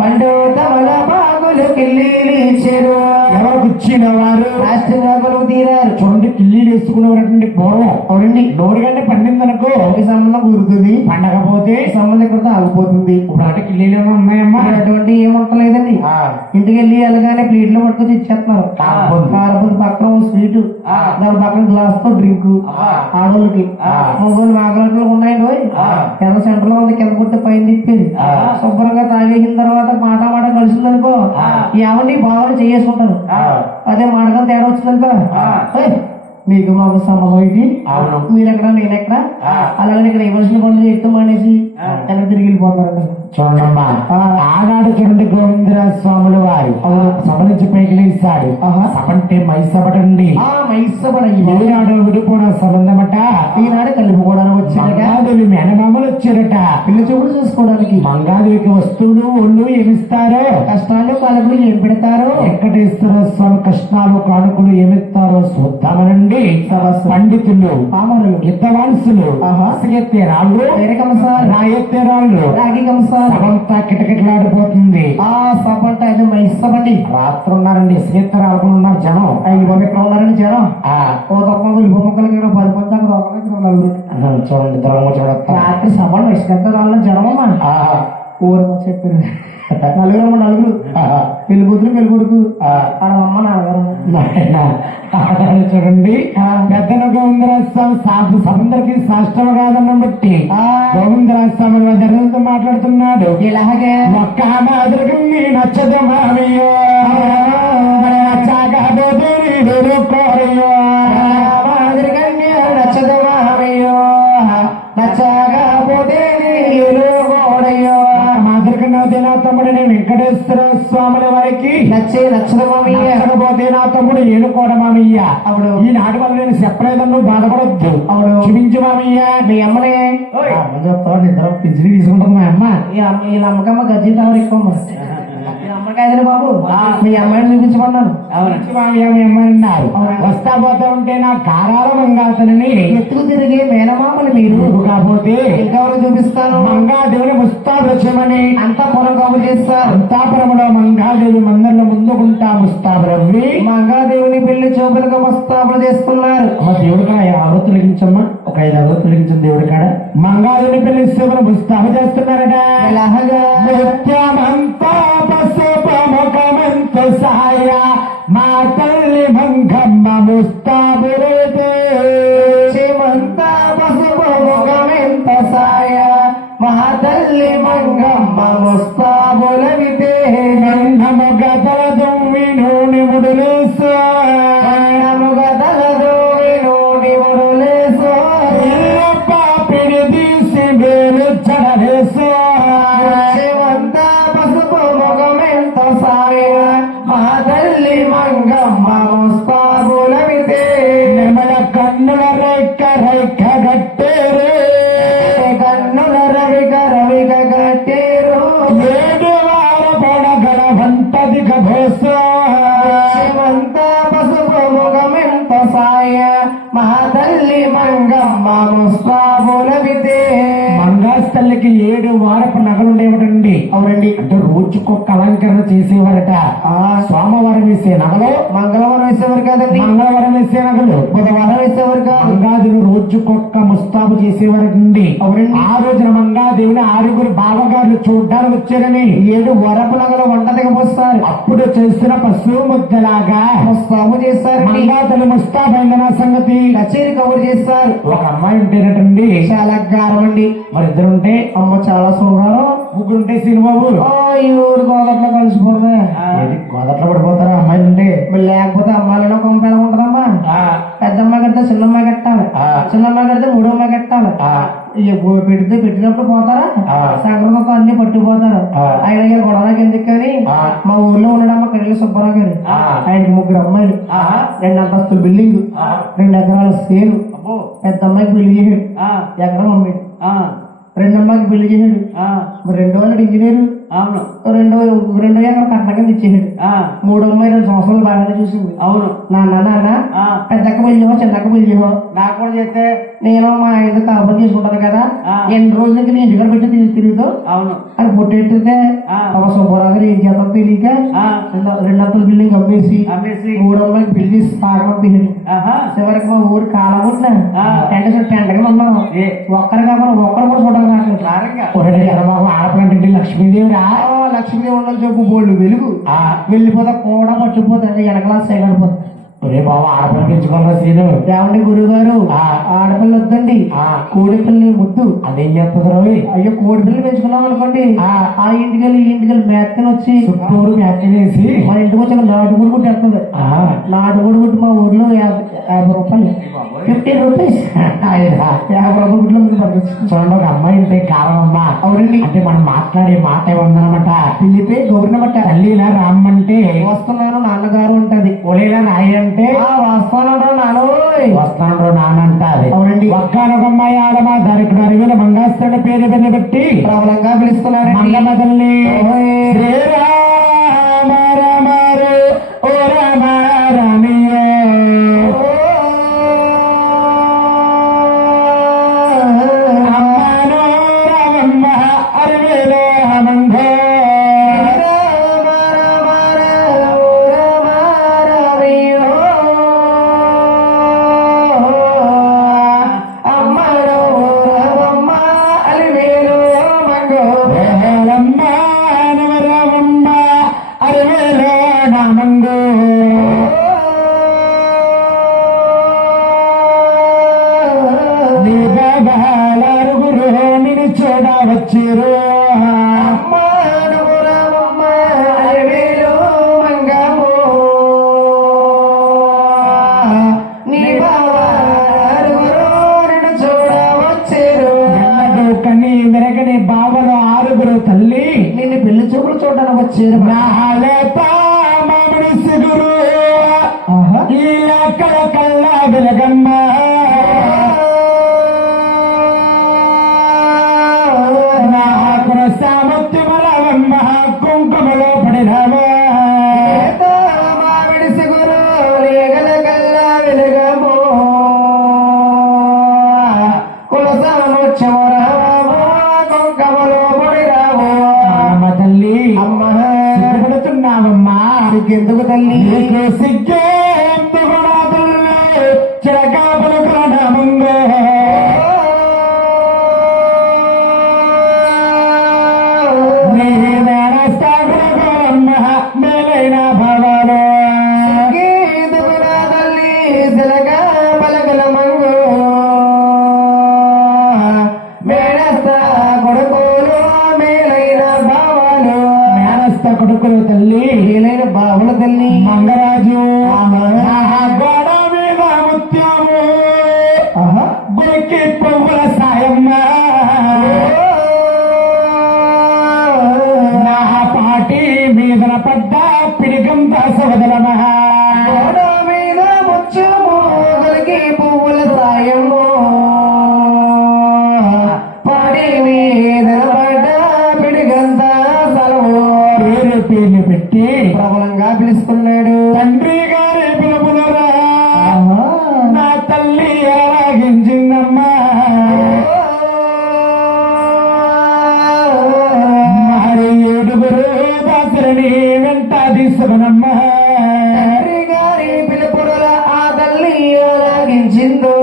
పండు తమల బాగులు కిల్లీలిచ్చారు ఎవరికి ఇచ్చిన వారు రాష్ట్రంగా కొలువు తీరారు చూడండి కిల్లీలు వేసుకునేవారంటే పూర్వం అవునండి నోరు గంట పండిందనుకో ఈ సంబంధం కుదురుతుంది పండకపోతే ఈ సంబంధం ఇక్కడ ఆగిపోతుంది ఇప్పుడు అంటే కిల్లీలు ఏమో ఉన్నాయమ్మా మరి అటువంటి ఏం ఉంటలేదండి ఇంటికి వెళ్ళి వెళ్ళగానే ప్లేట్ లో పట్టుకొచ్చి ఇచ్చేస్తున్నారు కారపొందు. కారపొందు పక్కన ఓ స్వీట్ దాని పక్కన గ్లాస్ తో డ్రింక్ ఆడోళ్ళకి మగోళ్ళు ఆకలిలో ఉన్నాయండి పోయి కింద సెంటర్ లో ఉంది కింద కొట్టే పైన తిప్పేది శుభ్రంగా తాగేసిన తర్వాత మాట కలిసిందనుకో ఏమండి బాగా చేసుకుంటారు అదే మాటగా తేడా వచ్చిందనుకో ఏయ్, మీకు మాకు సంబంధం ఏంటి అవును. మీరెక్కడ నేనెక్కడ అలాగే ఇక్కడ ఇవ్వాల్సిన పనులు చేస్తూ మానేసి వెనక తిరిగి వెళ్ళిపోతారండి చూడమ్మా ఆనాడు చూడండి గోవిందరాజ స్వాముల వారు సభ నుంచి పైకి లేస్తాడు సభ అంటే మైసభటండి మైసపడ ఏనాడు విడిపోవడం సంబంధమట ఈనాడు కలుపుకోవడానికి వచ్చాక మంగాదేవి మేనమామలు వచ్చారట పిల్లి చూపుడు చూసుకోవడానికి మంగాదేవికి వస్తువులు ఒళ్ళు ఏమిస్తారో కష్టాలు కలుపులు ఏం పెడతారు వెంకటేశ్వర స్వామి కష్టాలు కానుకలు ఏమిస్తారో చూద్దామనండి పండితులు పామరులు యుద్ధవాంసులు అసగెత్తే రాళ్ళు వేరే కంసాలు రాయెత్తే రాళ్ళు రాగి కంసాలు సభంతా కిటకిటలాడిపోతుంది ఆ సభ అంటే అది మైసబండి రాత్రి ఉన్నారండి ఇసుకెత్త రాకుండా ఉన్నారు జనం ఐదు బాబు ఎక్కడ ఉన్నారని జనం ఆ, ఓ తప్ప ఉల్లి మొక్కలకి 10 మంది అక్కడ ఒకరికి నలుగురు చూడండి దొంగ చూడొస్తా రాత్రి సభలో ఇసుకెత్త రాళ్ళ జనమమ్మా ఊరు చెప్పారు నలుగురు పెళ్లి కూతురు పెళ్లి కొడుకు ఆడ అమ్మ నాన్నగారు చూడండి పెద్ద గోవిందరాజ స్వామి సభందరికి సాష్టవగాదన్నం బట్టి గోవిందరాజ స్వామి జనంతో మాట్లాడుతున్నాడు ఇలాగే ఒక్క మాదిరి నచ్చదు మామయ్యో నచ్చకపోతే నీరు కోరయ్యో నచ్చదు మామయ్యో నచ్చకపోతే నీరు కోరయ్యో మాదిరిగా నా తమ్ముడిని వెంకటేశ్వర స్వాముల వారికి నచ్చదు మామయ్య నచ్చకపోతే నా తమ్ముడు ఏలుకోడ మామయ్య అవును ఈ నాటి వల్ల నేను చెప్పలేదని నువ్వు బాధపడొద్దు అవును చూపించు మామయ్య మీ అమ్మనే చెప్తావు నిద్ర పిచ్చిని తీసుకుంటుంది మా అమ్మ ఈ నమ్మకమ్మ గజ్జి తవరు ఎక్కువ అమ్మకాయలు బాబు మీ అమ్మాయిని చూపించమన్నాను మామయ్య మీ అమ్మ అన్నారు వస్తా పోతా ఉంటే నా కారాల మంగాతనని ఎత్తుకు తిరిగి మేనమామలు మీరు నువ్వు కాకపోతే ఇంకెవరు చూపిస్తాను మంగాదేవిని ముస్తాబరచమని అంతా పొలం కబురు చేస్తారు అంతాపురంలో మంగాదేవి మందిరంలో ముందుకుంటా ముస్తాబరవి మంగాదేవిని పెళ్లి చూపులుగా ముస్తాబులు చేస్తున్నారు అమ్మ దేవుడి కాడ ఆరో తొలగించమ్మా ఒక 5 ఆరో తొలగించండి దేవుడి కాడ మంగాదేవిని పెళ్లి సేవలు ముస్తాబ చేస్తున్నారట ఎలాగా నిత్యమంతా పసుపముఖమంత సాయ మా తల్లి మంగమ్మ ముస్తాబురేదే చేమంత పసుపు ముఖమెంత సాయ మహాతల్లి మంగమ్మ ముస్తాబుల వితే గంధము గదల దుమ్మి నూనె ముడులేసో గదలదు నూనె మురులేసో పాపిడి తీసి వేలు చడలేసో చేమంత పసుపు ముఖమెంత సాయ మహాతల్లి మంగమ్మ ముస్తాబుల వితే నెమల కన్నుల రేఖ రేఖ గట్టేరే కన్నుల రవిక రవిక కట్టేరు 7 వార పొడగల వంటదిక భోసో శివంత పసుపు ముఖమెంత సాయ మహాతల్లి మంగమ్మ ముస్తాబుల వితే మంగాస్తల్లికి 7 వారపు నగలుండేవటండి అవునండి అంటే రోజుకొక అలంకరణ చేసేవారట సోమవారం వేసే నగలు మంగళవారం వేసేవారు కాదండి మంగళవారం వేసే నగలు బుధవారం వేసేవారు కాదు మంగాదేవి రోజుకొక్క ముస్తాబు చేసేవారండి అవునండి ఆ రోజున మంగాదేవిని 6 బావగారులు చూడ్డానికి వచ్చారని 7 వరపు నగలు వంట దిగపోస్తారు అప్పుడు చేస్తున్న పశువు ముద్దలాగా ముస్తాబు చేస్తారండి మంగాతల్లి ముస్తాబైందన సంగతి కచేరి కబురు చేస్తారు ఒక అమ్మాయి ఉంటేనటండి చాలా గారం అండి మరి ఇద్దరుంటే అమ్మ చాలా శుభ్రం ముగ్గురుంటే సినిమాబు ఈ ఊరు గోదట్లో కలిసిపోతుంది గోదట్లో పడిపోతారా అమ్మాయిలు ఉంటే మరి లేకపోతే అమ్మాయిలో కొంత ఎలా ఉంటదమ్మా పెద్దమ్మ కడితే చిన్నమ్మ కట్టాలి చిన్నమ్మ కడితే మూడమ్మ కట్టాలి పెడితే పెట్టినప్పుడు పోతారా సంక్రాంతి అన్ని పట్టుకుపోతారు ఆయన గారు గొడవకి ఎందుకు కానీ మా ఊర్లో ఉండడమ్మ కడిల సుబ్బారావు గారు ఆయనకి 3 అమ్మాయిలు 2 అంతస్తుల బిల్డింగ్ 2 ఎకరాల సేలు పెద్ద అమ్మాయికి పెళ్లి చేశాడు ఎకరం అమ్మాయి 2 అమ్మాయికి పెళ్లి చేశాడు మరి 2 వాళ్ళు ఇంజనీరు అవును రెండో ఎకరం కట్న కింద ఇచ్చేసాడు. ఆ, 2 సంవత్సరాలు బాగానే చూసింది. అవును నాన్న ఆ, పెద్దక్క పెళ్ళివో చిన్నక్క పెళ్ళివో నాకు కూడా చెప్తే నేను మా ఆయన కాపురం చేసుకుంటాను కదా, ఆ. ఎన్ని రోజులకి నేను ఇంటికాడ పెట్టి తిరుగుతూ అవును అని పొట్టెట్టితే ఆ. ఒక సుబ్బారావు ఏం చేస్తారో తెలియక ఆ, 2 అంతల బిల్డింగ్ అమ్మేసి అమ్మేసి 3 అమ్మాయికి పెళ్లి చేసి తాగమని ఆహా చివరికి మా ఊరు కాలముట్ల ఆ. టెంటగా ఉన్నాం. ఏ ఒక్కరు కాకుండా ఒక్కరు కూడా చూడాలి నాకు. నారంగా ఒరే ఎడబాబు ఆడపిల్లంటే లక్ష్మీదేవిరా. లక్ష్మీదేవి ఉండాలి చెప్పు బోళ్ళు వెలుగు ఆ, వెళ్ళిపోతా కూడా పట్టిపోతుంది వెనకలా సైగడిపోతుంది. ఒరే బాబు ఆడపిల్ల పెంచుకోవాలా సీను. ఏమండి గురువు గారు ఆ. ఆడపిల్ల వద్దండి, ఆ. కోడి పిల్లని ముద్దు. అదేం చేస్తుంది రవి? అయ్యో కోడి పిల్లలు పెంచుకున్నాం అనుకోండి, ఆ ఇంటికెళ్ళి ఈ ఇంటికెళ్ళి మేత్తని వచ్చి చుట్టూరు వ్యాఖ్యనేసి మన ఇంటికి వచ్చి నాటుగుడు కొట్టేస్తుంది. నాటుగుడు కొట్టి మా ఊర్లో 50 రూపాయలు 50 రూపీస్ 50 రూపాయలు గుడ్లో మీరు పంపించు. చూడండి ఒక అమ్మాయి ఉంటే కారణం అమ్మా. అవునండి. అంటే మనం మాట్లాడే మాట ఏముందనమాట, పిల్లిపై గౌరవమట. తల్లిలా రామ్మంటే వస్తున్నాను నాన్నగారు ఉంటది. ఒలేలా రాయి అంటే వస్తాను నానోయ్. వస్తాను నాన్న అంటాది. అవునండి. ఒక్కనొక అమ్మాయి ఆడమా దానికి అరివేల మంగాస్తున్న పేరు పెట్టి ప్రబలంగా పిలుస్తున్నారండి. మంగమదల్ని ఓయ్. శ్రీరామ రమ రే ఓ రమ రమియో అమ్మనో రమమ్మ అరివేలో మంగో వేలమ్మ నవరమమ్మ అరివేలో నామంగో నీ బాబాలరుగురు నిన్ను చూడవచ్చిరు కన్నీ మెరగని బావలు 6 తల్లి నిన్ను పెళ్లి చూపులు చూడడానికి వచ్చారు. నాలేత మామిడి సిగురు ఈ అక్కడ కళ్ళ వెలగమ్మ నాకున సామర్థ్యములవమ్మ కుంకుమలో పడినవా మామిడి సిగురు లేగల కల్లా వెలుగమో కులసామోక్షమరామో కుంకమలో పడిరామో. అమ్మ తల్లి అమ్మ సిగ్గుపడుతున్నావమ్మా. ఎందుకు తల్లి? నీకు సిగ్గే ఎందుకు నా తల్లి? చిరకాపలు ప్రణామంగో నీ మేనస్తాగ్రగోరమ్మ మేలైన భావాలు గీతుకునా తల్లి సిలగా పలకల మంగు మేనస్తా కొడుకులు మేలైన భావాలు. మేనస్త కొడుకులు తల్లి మేలైన బావుల తల్లి మంగరాజు గోడ మీద ముత్యము గురికి పువ్వుల సాయమ్మ నా పాటి మీదన పడ్డ పిడిగంత సోదరమ గోడ మీద ముచ్చము కలిగి పువ్వుల సాయము పడి మీద పడ్డ పిడిగంత సలవు పేర్లు పెట్టి ప్రబలంగా పిలుస్తున్నాడు. తండ్రి గారి పిలుపులరా నా తల్లి ఆరాగించిందమ్మా మరి 7 దాసరిని వెంట తీసుకునమ్మా తండ్రి గారి పిలుపుల ఆ తల్లి ఆరాగించిందో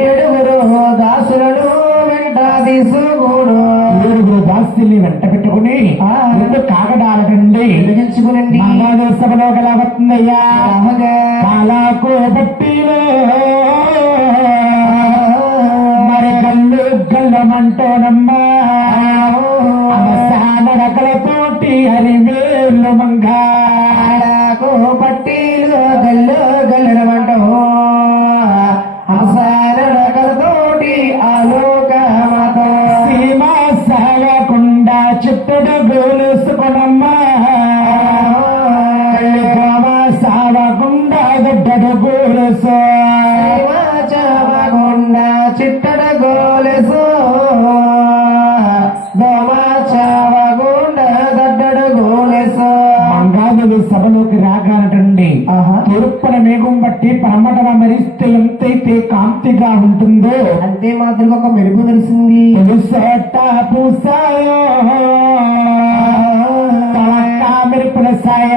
7 దాసులను వెంట తీసుకుడు. 7 దాస్తుల్ని వెంట పెట్టుకుని 2 కాగడాలకండి వెలిగించుకునండి. మంగళ సభలో గలవతుందయ్యా కాలాకు పట్టిలో మరి కళ్ళు గల్లమంటోనమ్మా నడకలతోటి హరివేలు మంగా పట్టీలు గల్లు గల్లమంటో అసరడకలతోటి ఆలోకమాత సీమా సాగకుండా చిట్టుడు గోలుసుకునమ్మా సాగకుండా దొడ్డడు గోలుసు చావకుండా చిట్టడ గోలెసు మాదిరిగా ఉంటుందో అంతే మాదిరిగా ఒక మెరుపు తెలిసింది. పులుసోట పూసాయో తలకా మెరుపుల సాయ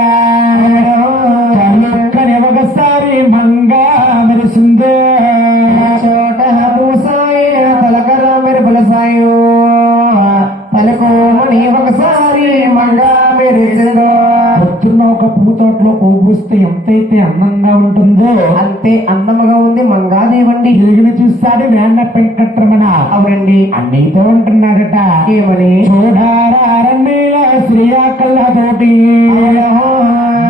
కనుక్కని ఒకసారి మంగా మెరుసిందో చోట పూసాయ తలకర మెరుపుల సాయో తలకోమని ఒకసారి మంగా మెరిసిందో. పొద్దున్న ఒక పువ్వు తోటలో పువ్వు పూస్తే ఎంతైతే అందంగా ఉంటుందో అంతే అందముగా ఉంది మంగాదేవండి. ఎలుగుని చూస్తాడు వేండ వెంకట్రమణ. అవునండి. అన్నీతో ఉంటున్నాడట ఏమని? చూడారారన్నీల శ్రీయాకళ్ళతోటి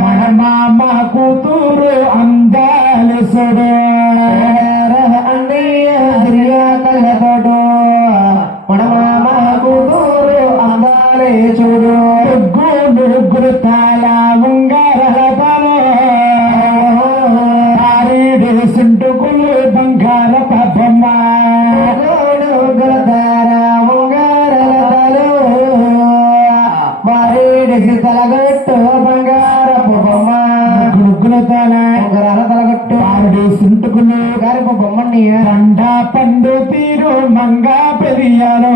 మన మామ కూతురు అందాలు చూడు అన్నయ్య శ్రీయాకళ్ళతోడు మన మామ కూతురు అందాలే చూడు. ముగ్గురు తాళ ఉంగారలతలో ఆరేడు సుంటుకులు బంగార బొమ్మ గలతార ఉంగారలతలు మారేడిసి తలగట్టు బంగారపు బొమ్మ. ముగ్గురు తాళ ఉంగరాల తలగట్టు ఆరేడు సుంటుకులు గారపు బొమ్మని పండ పండు తీరు మంగా పెరియాలో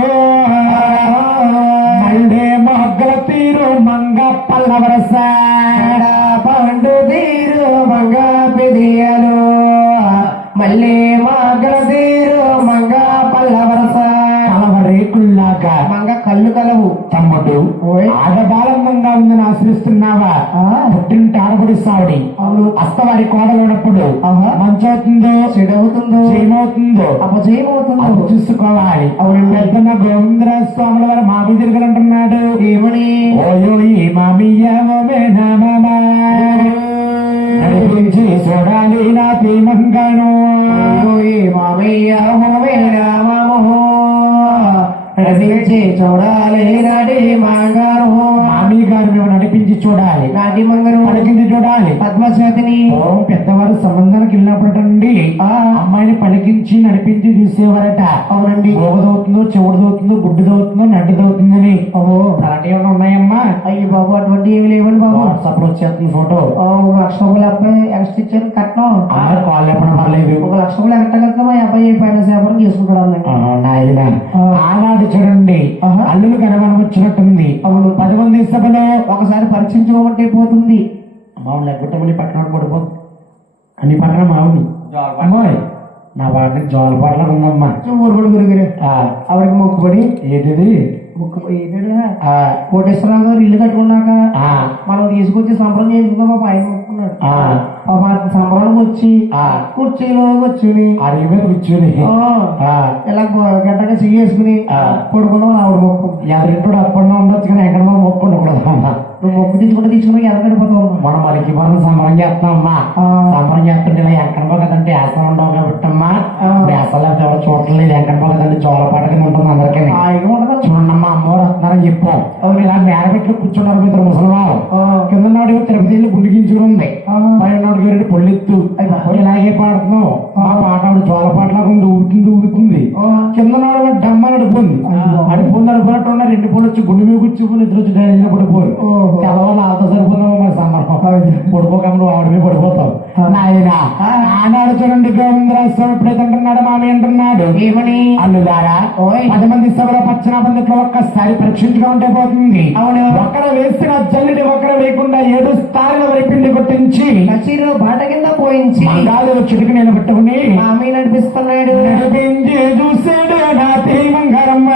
మళ్ళీ మొగ్గల తీరు మంగ పల్లవరస పండు తీరు మంగ పెదియలు మళ్ళీ మగల తీరు మంగ పల్లవరస కలవరేకుల్లాగా మంగ కళ్ళు కలవు. తమ్ముడు ఆడబాలందంగా ఉందని ఆశ్రయిస్తున్నావా? పుట్టింటి ఆడబడి సావిడి అవును. అస్తవారి కోడలున్నప్పుడు మంచవుతుందో చెడవుతుందో చేయమవుతుందో అపజయమవుతుందో అది చూసుకోవాలి. అవును. పెద్దన్న గోవిందరాజ స్వాముల వారు మామి తిరగలంటున్నాడు. ఏమని? ఓయో ఈ మామియ్యమే నామా నడిపించి చూడాలి నా తీమంగాను మామయ్య హోమే రామమో నడిపించి చూడాలి నాటి మంగారు. మామీ గారు మేము నడిపించి చూడాలి, నాటి మంగరు పలికించి చూడాలి. పద్మశాతిని పెద్దవారు సంబంధానికి వెళ్ళినప్పుడండి అమ్మాయిని పలికించి నడిపించి చూసేవారట. అవునండి. మోగదవుతుందో చెవుడుదవుతుందో గుడ్డుదవుతుందో నడ్డుదవుతుందని. ఓహో అలాంటివి ఏమైనా ఉన్నాయమ్మా? అయ్యి బాబు అటువంటి ఏమి లేవండి బాబు. వాట్సాప్ లో వచ్చేస్తుంది ఫోటో. 1,00,000 రూపాయలు అబ్బాయి ఎక్స్ట్రా ఇచ్చారు కట్నం. అందరు కాల్ లేకుండా పర్లేదు. 1,00,000 రూపాయలు ఎక్కడగలుగుతా మా అబ్బాయి పైన సేపరం చేసుకుంటాడు అన్నట్టు. నాయన ఆనాడు చూడండి అల్లులు కనమనం వచ్చినట్టుంది. అవును. 10 మంది సభలో ఒకసారి పరీక్షించుకోమంటే పోతుంది. మామూలు లెగ్గొట్టమని పట్టణం పడిపోతుంది అని పట్టణం మామూలు అమ్మాయి నా వాటికి జోలపాట్ల ఉందమ్మా. ఊరుబడి గురిగిరి ఆవిడకి మొక్కుబడి ఏంటిది కోటేశ్వరరావు గారు ఇల్లు కట్టుకున్నాక మనం తీసుకొచ్చి సంబరం చేసుకుందాం మా ఆయన మొక్కున్నాడు. సంబరానికి వచ్చి కుర్చీలో కూర్చుని అడిగి మీద కూర్చుని ఇలా గంటగా చెయ్యేసుకుని పడుకుందాం ఆవిడ మొక్కు. ఎదురింటోడు అప్పట్లో ఉండొచ్చు కానీ ఎక్కడ మొక్కు ఉండకూడదమ్మా. నువ్వు మొక్కు తీసుకుని ఎదగడిపోతావు. మనం మనకి మనం సంబరం చేస్తున్నామమ్మా. సంబరం చేస్తుంటే ఇలా ఎక్కడమో కదంటే యాసలు ఉండవు కాబట్టి అమ్మా యాసలు ఎవరు చూడలేదు. ఎక్కడమో కదంటే జోలపాట కింద ఉంటుంది అందరికీ. చూడమ్మా అమ్మవారు వస్తున్నారని చెప్పాం. ఇలా మేరపెట్లు కూర్చున్నారు ఇద్దరు ముసలివారు. కింద నాడు తిరుపతి గుండిగించుకుని ఉంది. పైన నాడు గారి పొల్లెత్తు ఇలాగే పాడుతున్నాం. ఆ పాట ఆవిడ జోలపాటలాగా ఉంది, ఊగుతుంది. కింద నాడు డమ్మ నడిపోయింది. నడిపోయినట్టు 2 పూలు వచ్చి గుండె మీద కూర్చుని ఇద్దరు వచ్చి డైరీలో పడిపోరు. తెల్లవాళ్ళు ఆతో సరిపోతావు మరి సంబరం పడిపోకములు ఆవిడ మీద పడిపోతావు. నాయన ఆనాడు చూడండి గోవిందరాజ స్వామి ఎప్పుడైతే అంటున్నాడు మామి అంటున్నాడు ఏమని? అల్లుదారా 10 మంది సభలో పచ్చన బందిట్లో ఒక్కసారి పరీక్షించుగా ఉంటే పోతుంది. అవును. ఒక్కడ వేసిన జల్లిని ఒక్కడ వేయకుండా 7 స్థాయిల వరకు పిండి కొట్టించి కచీలో బాట కింద పోయించి గాలి చుట్టుకు నేను పెట్టుకుని ఆమె నడిపిస్తున్నాడు. నడిపించి చూసాడు నా తీమంగారమ్మ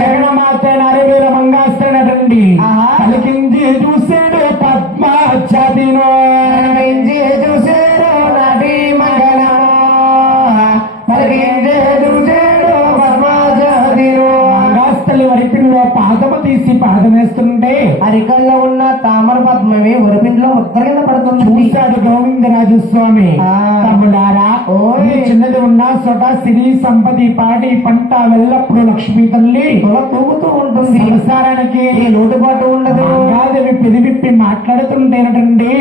జగనమాత నరవీర మంగాస్త్రనటండి పలికించి చూసాడు పద్మాచాదినో చూసాడు నాటి మంగళమో పలికించి చూసాడు పద్మాచాదినో. మంగాస్తలి వరిపిండిలో పాదము తీసి పాదం వేస్తుంటే అరికల్లో ఉన్న తామర పద్మమే వరిపిండిలో ముద్ర కింద పడుతుంది. చూశాడు గోవిందరాజు స్వామి. తమ్ముడారా చిన్నది ఉన్న చోట సిరి సంపది పాడి పంట వెళ్ళప్పుడు లక్ష్మీ తల్లి తూగుతూ ఉంటుంది. సంసారానికి లోటుపాటు ఉండదు. దేవి పెదివిప్పి మాట్లాడుతుంటేనటండి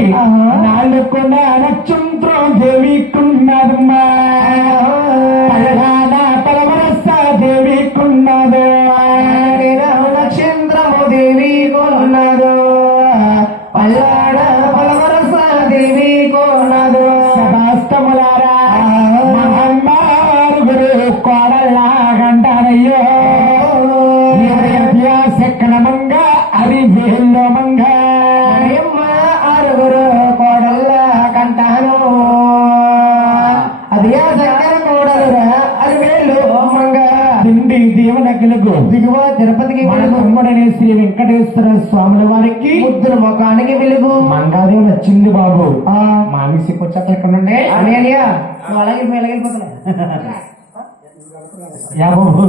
నాళ్ళు కూడా నక్షత్రం దేవికున్నదమ్మా పలవరస దేవికున్నదు నక్షత్రము దేవి కొన్నదు పల్లాడ పలవరస దేవి కొన్నదు. సభాస్తములారా ఆరి వేల్లో మంగ అయ్యమ్మ ఆరుగురు కోడల్ల కంటాను అది ఆ చక్కర కోడలురా అది వేళ్ళు మంగ దిండి దీవెనకులకు దిగువ తిరుపతికి మన వెలుగు తమ్ముడనే శ్రీ వెంకటేశ్వర స్వాముల వారికి ముద్దుల ముఖానికి వెలుగు మంగాదేవి వచ్చింది బాబు ఆ మామి సిప్పొచ్చాక ఎక్కడ నుండి అని అనియా నువ్వు అలాగే వెళ్ళిపోతున్నావు యా బాబు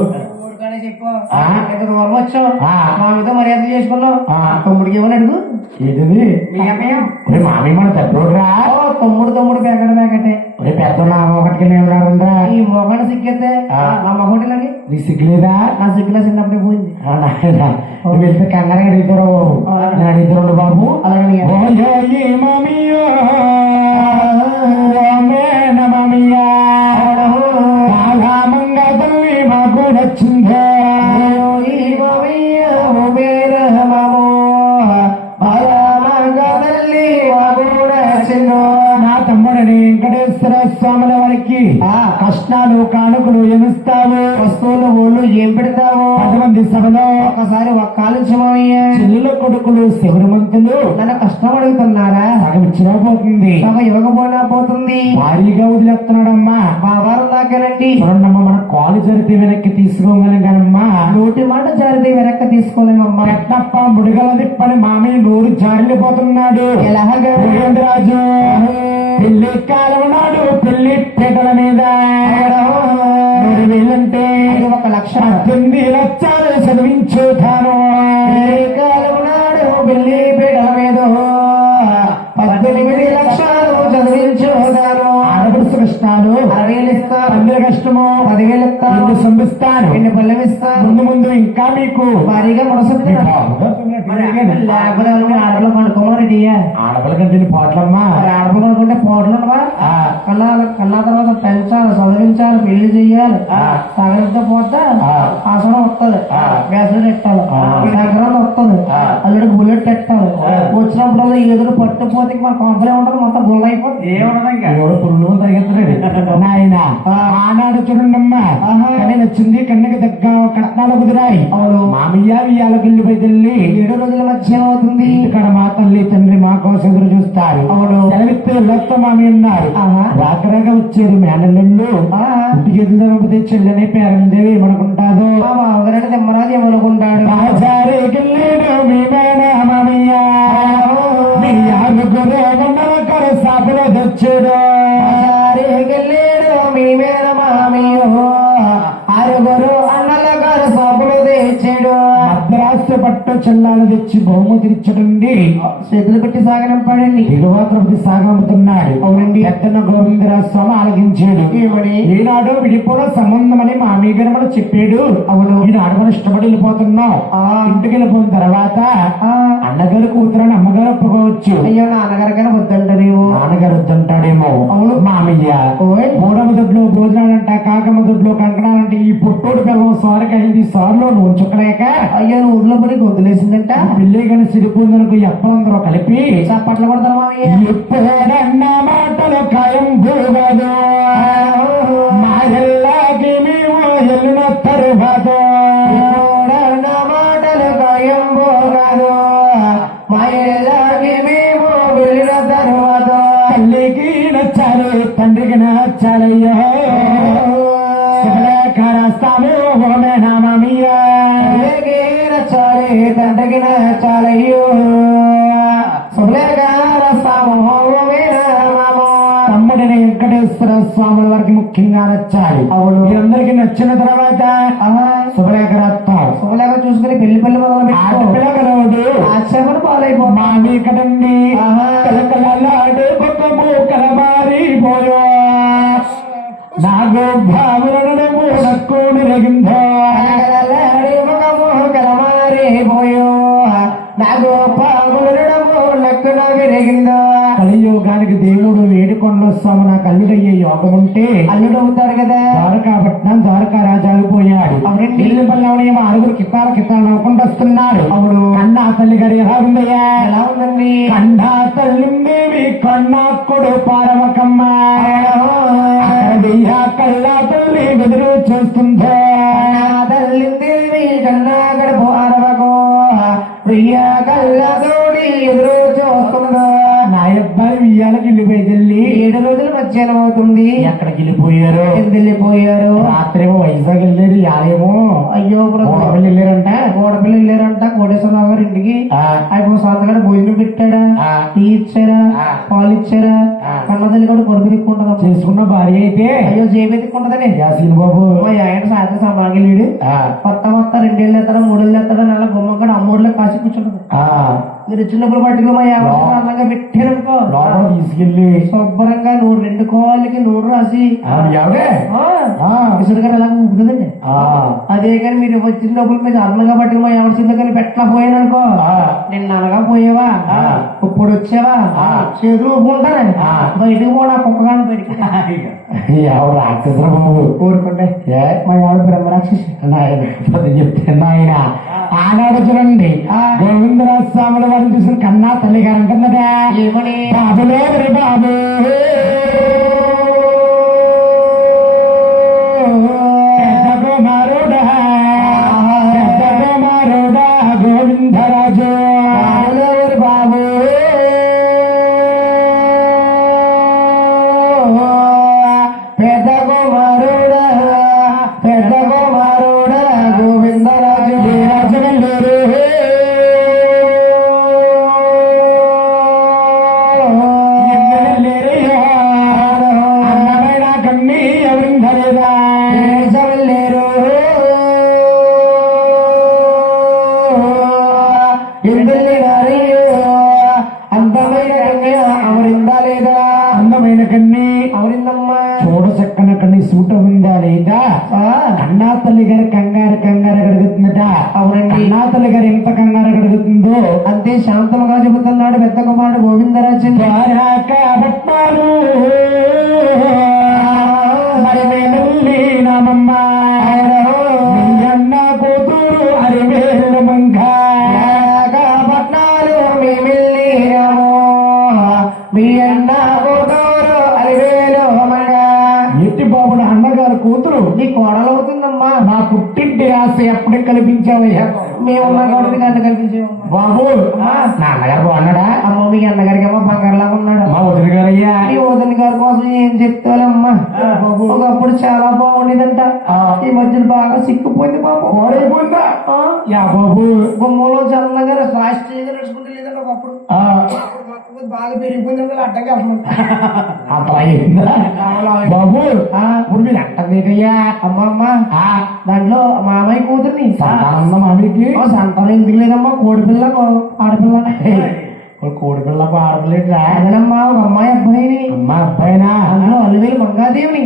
చెప్పు ఆ. ఇద్దరు వచ్చు ఆ. మా మీద మర్యాద చేసుకున్నావు ఆ. తమ్ముడికి ఏమని అడుగు ఏంటిది మీ అమ్మయ్య ఒరే మామి మన తప్పుడురా ఓ తమ్ముడు ప్యాకెటే ఒరే పెద్ద నా ఒకటికి నేను రానుందా ఈ మొగాన్ని సిక్కేస్తే ఆ. నా మొగటిలాగే నీ సిగ్గులేదా నా సిగ్గులో చిన్నప్పుడే పోయింది నువ్వు వెళ్తే కంగారుగా అడుగుతారు నేను అడుగుతారు బాబు అలాగే ఓయోయి మమియో ఓమేన మమియా బాగా మంగా తల్లి మాకు నచ్చిందో నా తమ్ముడని వెంకటేశ్వర స్వాముల వారికి కష్టాలు కానుకలు ఏమిస్తావు వస్తువులు ఊళ్ళు ఏం పెడతావు 10 మంది సభలో ఒకసారి ఒక్క ఆలోచమయ్య చెల్లుల కొడుకులు శివరమంతులు నన్ను కష్టం అడుగుతున్నారా సగం ఇచ్చినా పోతుంది సగం ఇవ్వకపోయినా పోతుంది భారీగా వదిలేస్తున్నాడమ్మా మా వారు దాకానండి చూడండమ్మా మన కాలు జరిగితే వెనక్కి తీసుకోగలగానమ్మా నోటి మాట జారితే వెనక్కి తీసుకోలేమమ్మా పెట్టప్ప ముడిగల తిప్పని మామయ్య నోరు జారిపోతున్నాడు ఎలాగా రాజు పెళ్లి కాలం నాడు పెళ్లి పీటల మీద 1000 1,00,000 18 లక్షలు చదివించుతాను నాడు పెళ్లి పీటల మీద 18 లక్షలు చదివించుతాను ఆడపడుచు కష్టాలు 60,000 ఇస్తాను పందుల కష్టము 10,000 ఇస్తాను ముందు సంభిస్తాను ఎన్ని పళ్ళెం ఇస్తాను ముందు ముందు ఇంకా మీకు భారీగా మనసుంది లేకపోతే ఆడపిల్ల పండుకోమరెడ్డియా ఆడపిల్ల కంటే పోట్లమ్మా ఆడపిల్ల అనుకుంటే పోట్లమ్మా కన్నా తర్వాత పెంచాలి చదివించాలి పెళ్లి చెయ్యాలి సగలితో పోతే ఆసనం వస్తుంది వేసవి ఎట్టాలి సంక్రాంతి వస్తుంది అల్లుడికి బుల్లెట్ ఎట్టాలి వచ్చినప్పుడు ఎదురు పట్టుపోతే మన కొంపలే ఉంటుంది మొత్తం గుల్ల అయిపోతుంది ఎవరు పురుగు తగ్గుతున్నాడు నాయన ఆనాడు చూడండమ్మా కానీ నచ్చింది కన్నకి దగ్గ కట్నాలు కుదిరాయి అవును మామయ్య ఇయ్యాలకు వెళ్ళిపోయి తల్లి 7 రోజుల మధ్య అవుతుంది ఇక్కడ మా తల్లి తండ్రి మా కోసం ఎదురు చూస్తారు అవును సెలవిస్తే లత్త మామి ఉన్నారు రాకరాగా వచ్చారు మేనల్లు ఇంటికి ఎదుగుతే చెల్లెని పేరందేవి ఏమనుకుంటాదో మా మామగారు తిమ్మరాజు ఏమనుకుంటాడు రాజారికెళ్ళాడు మీ మేన మామయ్య మీ ఆరుగురే వండలకర సాపులో తెచ్చాడు వెళ్ళాడు మీ మేన మామయ్య ఆరుగురు అన్నల గారు సాపులు తెచ్చాడు మద్రాసు పట్టు చెల్లాలు తెచ్చి బహుమతి ఇచ్చడండి చేతులు పెట్టి సాగనంపాడండి తిరువాత్రపతి సాగముతున్నాడు అవునండి పెద్దన గోవిందరాజు స్వామి ఆలకించాడు ఏమని ఈనాడు విడిపోల సంబంధమని మా అమ్మగారు మనం చెప్పాడు అవును ఈనాడు మనం ఇష్టపడి వెళ్ళిపోతున్నాం ఇంటికి వెళ్ళిపోయిన తర్వాత అన్నగారు కూతురని అమ్మగారు ఒప్పుకోవచ్చు అయ్యో నాన్నగారికైనా వద్దంటారేమో నాన్నగారు వద్దంటాడేమో అవును మామయ్య మూడవ దొడ్లో భోజనాలంట కాకమ్మ దొడ్లో కంకణాలంటే ఈ పుట్టోడు పిల్లలు సారికి 5 సార్లు నువ్వు చుక్కలేక అయ్యో నువ్వు ఊర్లో పడి గొంతులేసిందంట పిల్లి కానీ సిరిపోందనుకు ఎప్పలందరూ కలిపి చప్పట్లు కొడతారు మామయ్య ఎప్పుడన్న మాటలు ఖాయం భూగదు మా ఎల్లాకి మేము ఎల్లిన తరువాత మాటలు భయం పోగదు మా ఎల్లాకి మేము వెళ్ళిన తరువాత తల్లికి నచ్చాలి తండ్రికి నచ్చాలయ్యో రాస్తాము ఓమేనా మామయ్య నచ్చాలి తండ్రికి నచ్చాలయ్యో తమ్ముడిని వెంకటేశ్వర స్వాముల వారికి ముఖ్యంగా నచ్చాలి అవును మీరందరికీ నచ్చిన తర్వాత శుభలేఖ రాస్తారు శుభలేఖ చూసుకుని పెళ్లి మొదలు ఆడపిల్లగలవాడు ఆశ్చర్యమని పాలైపో మామి కదండి కలకలలాడే పక్కము కలమారిపోయో నాగో భావనము నక్కుని రగిందో కలమారిపోయో నాగో పాములము లక్కున విరిగిందో కలియుగానికి దేవుడు వేడుకొండల స్వామి నాకు అల్లుడయ్యే యోగం ఉంటే అల్లుడు అవుతాడు కదా ద్వారకాపట్నం ద్వారకా రాజు అయిపోయాడు అవునండి ఇల్లు పల్లె 6 కిత్తాలు నవ్వుకుంటూ వస్తున్నారు అవును కన్నా తల్లి గారు ఎలా ఉందయ్యా ఎలా ఉందండి కన్నా తల్లిందేవి కన్నా కొడు పారమకమ్మ కల్లా తల్లి ఎదురు చూస్తుందో తల్లిందేవి కన్నా గడపు అరవకో ప్రియ కళ్ళతోటి ఎదురు చూస్తుందో నా అబ్బాయి వియ్యాలకి వెళ్ళిపోయి తల్లి 7 రోజులు మధ్యాహ్నం అవుతుంది. ఎక్కడికి వెళ్ళిపోయారు? వెళ్ళిపోయారు. రాత్రేమో వైజాగ్ వెళ్ళారు, యారేమో అయ్యో గోడపల్లి వెళ్ళారంట. గోడపల్లి వెళ్ళారంట. కోటేశ్వరరావు గారు ఇంటికి అయిపో సాయంత్రం భోజనం పెట్టాడా, టీ ఇచ్చారా, పాలు ఇచ్చారా, కన్నతల్లి కూడా కొడుకు దిక్కుంటదా చేసుకున్న భార్య అయితే అయ్యో జేబీ దిక్కుంటదని యాసీన్ బాబు ఆయన సాయంత్రం సమాగిలీడు కొత్త 2 ఏళ్ళు ఎత్తాడా 3 ఏళ్ళు ఎత్తాడా నెల గుమ్మక్కడ అమ్మూర్లో కాసి కూర్చుంటది. మీరు చిన్నప్పుడు పట్టుకుని మా ఎవరు అందంగా పెట్టారనుకో తీసుకెళ్ళి శుభ్రంగా 2 కోళ్ళకి నూనె రాసి విసురుగారు ఎలా ఊపుతుందండి. అదే కానీ మీరు వచ్చిన డబ్బులు మీద అందంగా పట్టుకుని మా ఎవరి చిన్న కానీ పెట్టలేకపోయాననుకో నిన్న అనగా పోయేవా ఇప్పుడు వచ్చావా చేతులు ఊపుకుంటారండి. బయటకు పోడా కుక్కగాని బయటికి ఎవరు రాక్షసుల బాబు ఊరుకుంటే మా ఎవరు బ్రహ్మరాక్షసి చెప్తే ఆయన ఆనాడు చూడండి గోవిందరాజ స్వాముల వారిని చూసిన కన్నా తల్లి గారు అంటున్నట ఏమని బాబులో బాబు కుమారుడా కుమారుడా గోవిందరాజు బాబు పెద్ద కుమారుడా గోవిందరాజు అన్నమైన కన్నీ ఎవరిందలేదా లేరు అందమైన కన్య అవరిందా లేదా అందమైన కన్నీ అవరిందమ్మా చూడ చక్కన కన్నీ సూట ఉందా లేదా కన్నా తల్లి గారి కంగారు కడుగుతుందట. అవునండి. కన్నా తల్లి గారు ఎంత కంగారు కడుగుతుందో అంతే శాంతముగా చెబుతున్నాడు పెద్ద కుమారుడు గోవిందరాజు. పట్నాలు మరి నామమ్మ అన్న కూతురు అరివేలు మంగ పట్నాలు మేమెళ్ళినాము మీ అన్న కూతురు అరివేలు మంగ. ఎట్టి బాబుడు అన్నగారు కూతురు నీ కోడలవుతుందమ్మా. నా పుట్టింటి ఆశ ఎప్పటికి కల్పించావయ్యా? మేమున్న గౌరవి గారిని కల్పించాము బాబు. నాన్నగారు బాగున్నాడా? అమ్మ మీ అన్నగారికి అమ్మ బంగారులాగా ఉన్నాడు. మా వదిన గారయ్యా ఈ వదిన గారి కోసం ఏం చెప్తానమ్మా. ఒకప్పుడు చాలా బాగుండేదంట. ఈ మధ్యన బాగా సిక్కుపోయింది పాప. ఓడైపోయిందా? యా బాబు. గుమ్మలో చల్లగా రాష్ట్రీయ నడుచుకుంటే లేదంటే ఒకప్పుడు బాగా పెరిగిపోయింది అడ్డంగా అట్లా అయిందా బాబు? ఇప్పుడు మీరు అంటదేటయ్యా? అమ్మ దాంట్లో మామయ్య కూతుర్ని మామయ్యకి సంతానం ఎందుకు లేదమ్మా. కోడిపిల్ల ఆడపిల్ల కోడిపిల్ల ఆడపిల్లరా? అదనమ్మా ఒక అమ్మాయి అబ్బాయిని. అమ్మా అబ్బాయినా? అందులో అలివేలు మంగాదేవిని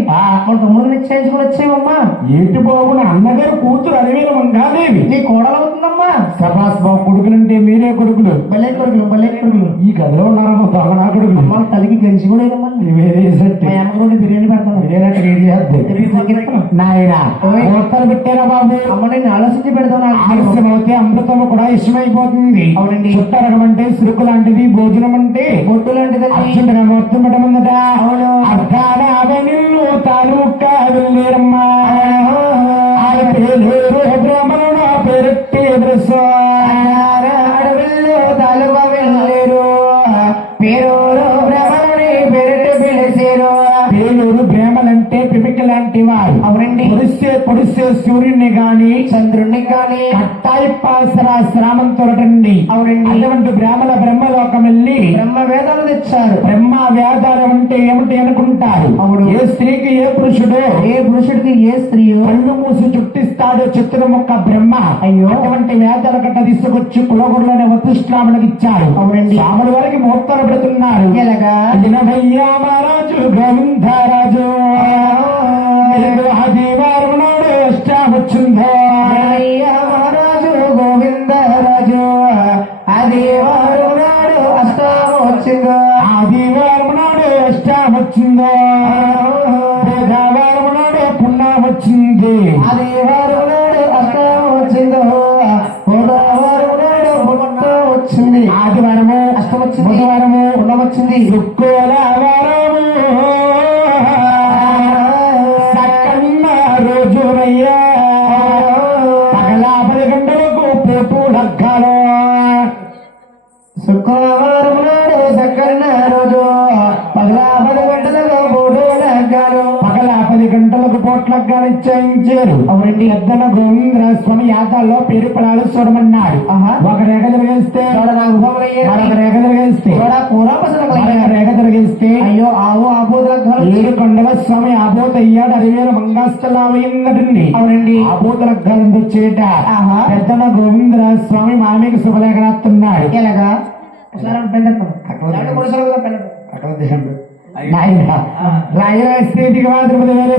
మన తమ్ముడు నిశ్చయించుకుని వచ్చావమ్మా. ఏంటి బాబు నా అన్నగారు కూతురు అలివేలు మంగాదేవి నీ కోడలు అవుతుందమ్మా. సభాస్ బాబు కొడుకులంటే మీరే కొడుకులు. భలే కొడుకులు ఈ గదిలో ఉన్నారమ్మా దొంగనా కొడుకులు. అమ్మ తల్లికి గెలిచి కూడా ఏదమ్మా. వేరే మా అమ్మకు బిర్యానీ పెడతాను. నాయన మూర్తలు పెట్టారా బాబు? అమ్మ నేను ఆలోచించి పెడతాను. ఆలస్యం అయితే అమృతం కూడా ఇష్టమైపోతుంది. అవునండి. చుట్టరగం అంటే సురుకు లాంటిది, భోజనం అంటే బొట్టు లాంటిది. అర్జునుడు మొత్తం పెట్టమందట. అవును. అర్థాన అవనిల్లు తాను ముక్క వెళ్ళేరమ్మా. బ్రాహ్మణ పెరట్టి అడవిల్లో తాలుగా వెళ్ళలేరు. పేరూరు బ్రాహ్మణుని పెరటి పిలిచేరు. పేలూరు బ్రాహ్మలంటే పిమిక లాంటి వారు. అవునండి. పొడిసే సూర్యుడిని గాని చంద్రుణ్ణి గాని కట్టాయి పాసరా శ్రామం తొరటండి. అవునండి. అటువంటి బ్రహ్మలోకం వెళ్ళి బ్రహ్మ వేదాలు తెచ్చారు. బ్రహ్మ వేదాలు అంటే ఏమిటి అనుకుంటారు. అవును. ఏ స్త్రీకి ఏ పురుషుడు, ఏ పురుషుడికి ఏ స్త్రీయో కళ్ళు మూసి చుట్టిస్తాడో చిత్ర మొక్క బ్రహ్మ. అయ్యో అటువంటి వేదాల కట్ట తీసుకొచ్చి కులగురులనే వతిష్ఠాములకు ఇచ్చారు. అవునండి. స్వాముల వారికి ముహూర్తాలు పెడుతున్నారు. ఎలాగా? మహారాజు గోవిందరాజు ఆదివారం నాడు ఇష్టం వచ్చిందో. మహారాజు గోవిందరాజు ఆదివారం నాడు అష్టం వచ్చిందో. ఆదివారం నాడు ఇష్టం వచ్చిందో. బుధవారం నాడు పుణ్యం వచ్చింది. ఆదివారం నాడు అష్టం వచ్చిందో. బుధవారం నాడు పుణ్యం వచ్చింది. ఆదివారము అష్టం వచ్చింది. బుధవారము పుణ్యం వచ్చింది. శుక్రవారము సకన్న రోజునయ్యా. పగల 10 గంటలకు పోపు లగ్గాలో శుక్రవారం నాడు చక్కన్న రోజు పగలా 10 గంటలకు పోటీ లగ్గాలు పగల 10 గంటలకు పోట్లగ్గా నిశ్చయించారు. అవునండి. పెద్దన గోవిందరాజ స్వామి యాదాల్లో పేరు పొలాలు చూడమన్నాడు. ఒక రేఖ తిరిగేస్తే మరొక రేఖ తిరిగేస్తే మరొక రేఖ తిరిగేస్తే అయ్యో ఆవు ఆపోతులకు 7 కొండల స్వామి ఆపోత అయ్యాడు. 60,000 మంగాస్తలామైందటండి. అవునండి. ఆపోత లగ్గాలు వచ్చేట పెద్దన గోవిందరాజ స్వామి మామికి శుభలేఖ రాస్తున్నాడు. ఎలాగా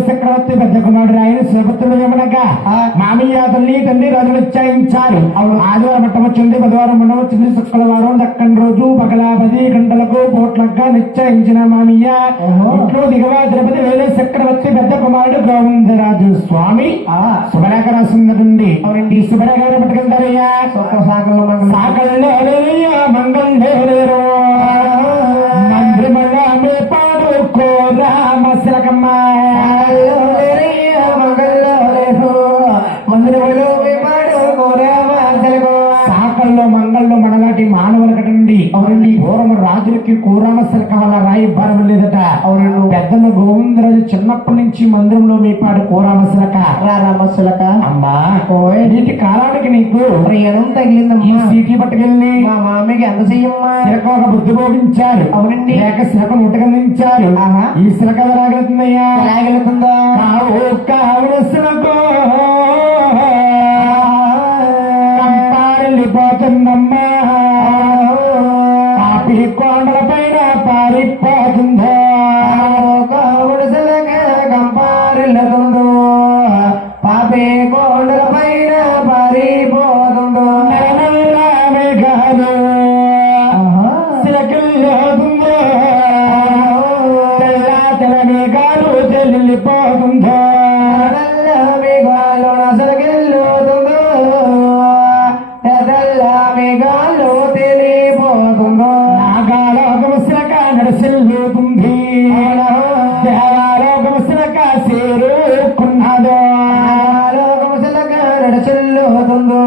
చక్రవర్తి పెద్ద కుమారుడు రాయని శివపుత్రుడు ఏమనగా మామయ్య తల్లి తండ్రి రాజు నిశ్చయించారు. ఆదివారం మట్టం వచ్చింది, బుధవారం మండం వచ్చింది, శుక్రవారం దక్కని రోజు పగల 10 గంటలకు పోట్లగ్గా నిశ్చయించిన మామయ్య ఇంట్లో దిగవా తిరుపతి వేలే చక్రవర్తి పెద్ద కుమారుడు గోవిందరాజు స్వామి శుభలేఖ రాసిందండి. ఈ శుభలేఖ పట్టుకెళ్తారయ్యా సాకల్లో మంగళ మంత్రిమల్ల మే పాడుకో రామశిలకమ్మ సాకల్లో మంగళ్ళు మనలాంటి మానవుల కటండి. అవునండి. పూర్వం రాజులకి కూరామశిలక వల్ల రాయి భారం లేదట. అవును. పెద్దలు గోవిందరాజు చిన్నప్పటి నుంచి మందిరంలో మేపాడు కూరామశిలక రామశిలక. అమ్మా నీటి కాలానికి నీకు ప్రయాణం తగిలిందమ్మా. ఈ సీట్లు పట్టుకెళ్ళి మా మామయ్యకి ఎంత చెయ్యమ్మా శిలక ఒక బుద్ధి పోగించారు. అవునండి. లేక శిలక నూటకందించారు. ఈ శిలక ఎలాగెళ్తుందయ్యా? ఎలాగెళ్తుందా? కావున శిలకో వెళ్ళిపోతుందమ్మా పాపి కొండల పైన పారిపోతుందో కావుడు శిలక కంపారిల్లుతుందో పాపి కొండల పైన పారిపోతుందో మేఘాలు శిలకిల్లుతుందో తెల్ల మేఘాలు చెల్లిపోతుందో మేఘాలు అసలుకెళ్ళుతుందో మేఘాలు తెలిపోతుందో నాగాలోకమశిలక నడిసిల్లుతుంది దేవాలోకమశిలక చేరుకున్నదో లోకమశిలక నడిచిల్లుతుందో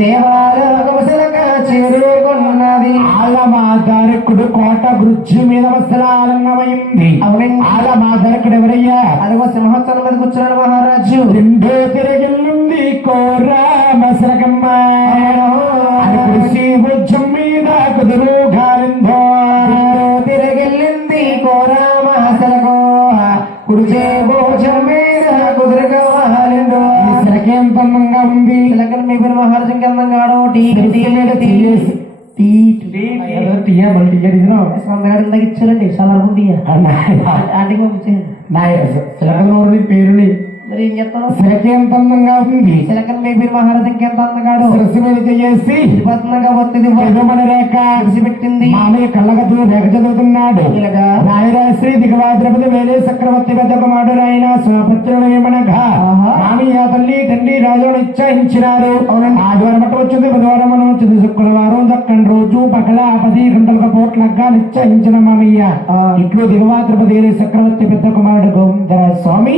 దేవాలోకమశిలక చేరుకున్నది. ఆలమాదరకుడు కోట బ్రిడ్జి మీద వస్త్రాలంగమైంది. అవునండి. ఆలమాదరకుడు ఎవరయ్యా? అదిగో సింహాసనం మీద కూర్చున్నాడు మహారాజు. రెండో తిరిగిల్లుంది కోరామశిలకమ్మ భుజం మీద కుదురు గాలిందో తిరిగిల్లింది కోరామశిలకో కుడిచే భోజం మీద కుదురుగా వాలిందో. శిలకేంత అందంగా ఉంది. శిలకను మీ పేరు మహారాజు ఇంకందంగా ఇచ్చారండి సలహా ఆంటీకి పంపించేయండి. పేరుని మరి ఏం చెప్తాను? శిలకేంత అందంగా ఉంది. శిలకను మీ పేరు మహారాజు ఇంకెంత అందగాడు శిరస్సు మీద చేసి పద్మంగా వస్తుంది మన రేఖ పెట్టింది. మామయ్య కళ్ళగదు రేఖ చదువుతున్నాడు. ఇలాగా రాయరాశ్రీ దిగవాద్రపతి వేలే చక్రవర్తి పెద్ద కుమారుడు రాయన స్వపుత్రుడు ఏమనగా మామయ్య తల్లి తండ్రి రాజు నిశ్చయించినారు. ఆదివారం మట్ట వచ్చింది, బుధవారం మనం వచ్చింది, శుక్రవారం దక్కని రోజు పగల 10 గంటలకు పోట్లగ్గా నిశ్చయించిన మామయ్య ఇట్లు దిగవాద్రపతి వేలే చక్రవర్తి పెద్ద కుమారుడు గోవిందరాజ స్వామి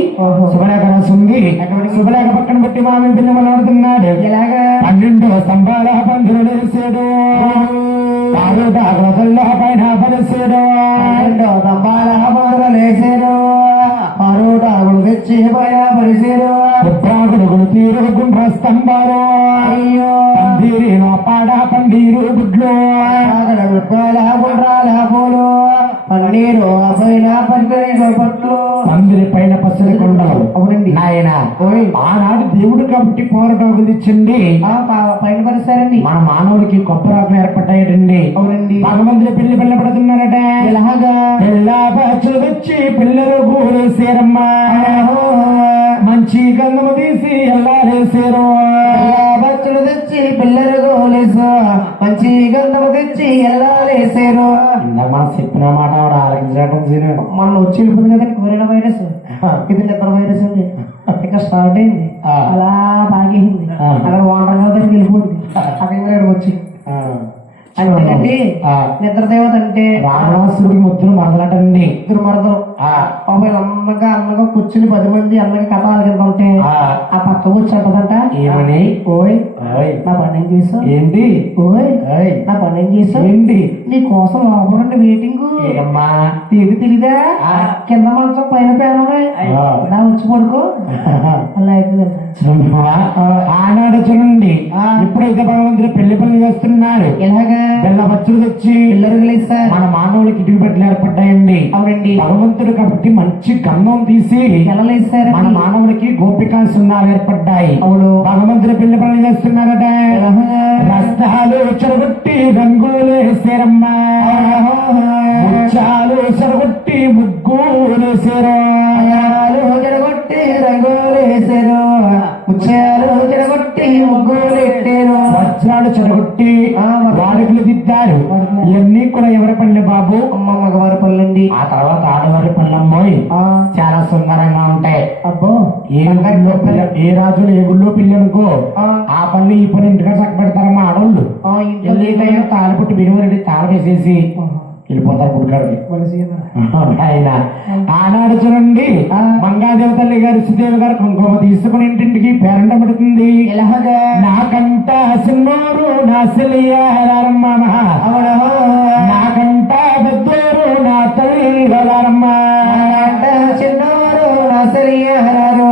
శుభలేఖ రాసింది. శుభలేఖ పక్కన పెట్టి మామయ్య పిల్లమలాడుతున్నాడు. ఎలాగా? 12 స్తంభాల పందులు వేసాడు, పైన పరిసాడు, దంబాల పందులు లేసారు, పరోటాకులు తెచ్చి పైన పరిసారు, పుత్రాకుడుగులు తీరు గుండ్ర స్తంభాలు, అయ్యో పందిరి పాడ పండీరు గుడ్లు, గుండ్రాల పూలు, పన్నీరు పైన పందిరి పట్లు, పందిరి పైన పచ్చడి కొండలు. అవునండి నాయన ఆనాడు దేవుడు కాబట్టి పోరాటాకులు తెచ్చండి పైన పరిసారండి. మన మానవుడికి కొబ్బరాకులు ఏర్పడ్డాయటండి. అవునండి. భగవంతుడు పెళ్లి పడుతున్నారట. ఎలాగా? పిల్ల పచ్చులు తెచ్చి పిల్లలు కూరేసారమ్మా, మంచి గంధము తీసి ఎల్లారేసారు, బచ్చులు తెచ్చి పిల్లలు గోలేసు మంచి గంధము తెచ్చి ఎల్లాలేసారు. మనం చెప్పిన మాట ఆవిడ ఆలకించడం మనం వచ్చి వెళ్ళిపోతుంది కదా కరోనా వైరస్, ఇది నిద్ర వైరస్ అండి. ఇక స్టార్ట్ అయింది, అలా బాగేసింది, అక్కడ వాటర్ దగ్గరికి వెళ్ళిపోతుంది, అక్కడ వచ్చి అంతేనండి. నిద్ర దేవత అంటే రావణాసురుడికి ముద్దులు మరదలటండి. ఇద్దరు మరదలు అన్నగా అన్నగా కూర్చుని 10 మంది అన్నగా కథ ఆడుకుంటుంటే ఆ పక్క వచ్చి అంటదంట, ఏమని? ఓయ్ ఓయ్ నా పని ఏం చేసావు? ఏంటి? ఓయ్ ఓయ్ నా పని ఏం చేసావు? ఏంటి? నీ కోసం లోపల వెయిటింగ్ ఏమ్మా? ఏంటి తెలీదా? కింద మంచం పైన పేరున్నాయి, నా వచ్చి పడుకో. అలా అయితే ఆనాడు చూడండి, ఎప్పుడైతే భగవంతుడు పెళ్లి పనులు చేస్తున్నారు, ఎలాగా బెల్ల బచ్చులు తెచ్చి పిల్లలు ఇస్తారు. మన మానవులకి ఇటుకు పెట్టలు ఏర్పడ్డాయండి. అవునండి, భగవంతుడు కాబట్టి మంచి గంధం తీసి పిల్లలు ఇస్తారు. మన మానవుడికి గోపికా సున్నాలు ఏర్పడ్డాయి. అవును, భగవంతుడు పెళ్లి పనులు చేస్తున్నారట. రస్తాలు చెరగొట్టి రంగులు వేసారమ్మా, ముత్యాలు చెరగొట్టి ముగ్గులు వేసారు, చెడగొట్టి రంగులు వేసారు, ముత్యాలు చెడగొట్టి ముగ్గులు పెట్టారు, వజ్రాలు చెడగొట్టి వాడుకలు దిద్దారు. ఇవన్నీ కూడా ఎవరి పనులు బాబు? అమ్మ మగవారి పనులండి. ఆ తర్వాత ఆడవారి పనులమ్మోయ్ చాలా సుందరంగా ఉంటాయి. అబ్బో, ఏ రాజులు ఏ గుళ్ళో పిల్లనుకో ఆ పనులు ఈ పని ఇంటిగా చక్క పెడతారమ్మా ఆడవాళ్ళు. తాళపుట్టు బిరువరెడ్డి తాళ వేసేసి వెళ్ళిపోతారు గుడికాడికి. ఆయన ఆనాడు చూడండి, మంగాదేవ తల్లి గారు సుదేవి గారు కుంకుమ తీసుకుని ఇంటింటికి పేరంట పడుతుంది. నాకంట సిన్నోరు నా సెలియారమ్మ, నాకంట పెద్దోరు నా తల్లిగారమ్మ, చిన్నోరు నా సెలియారు,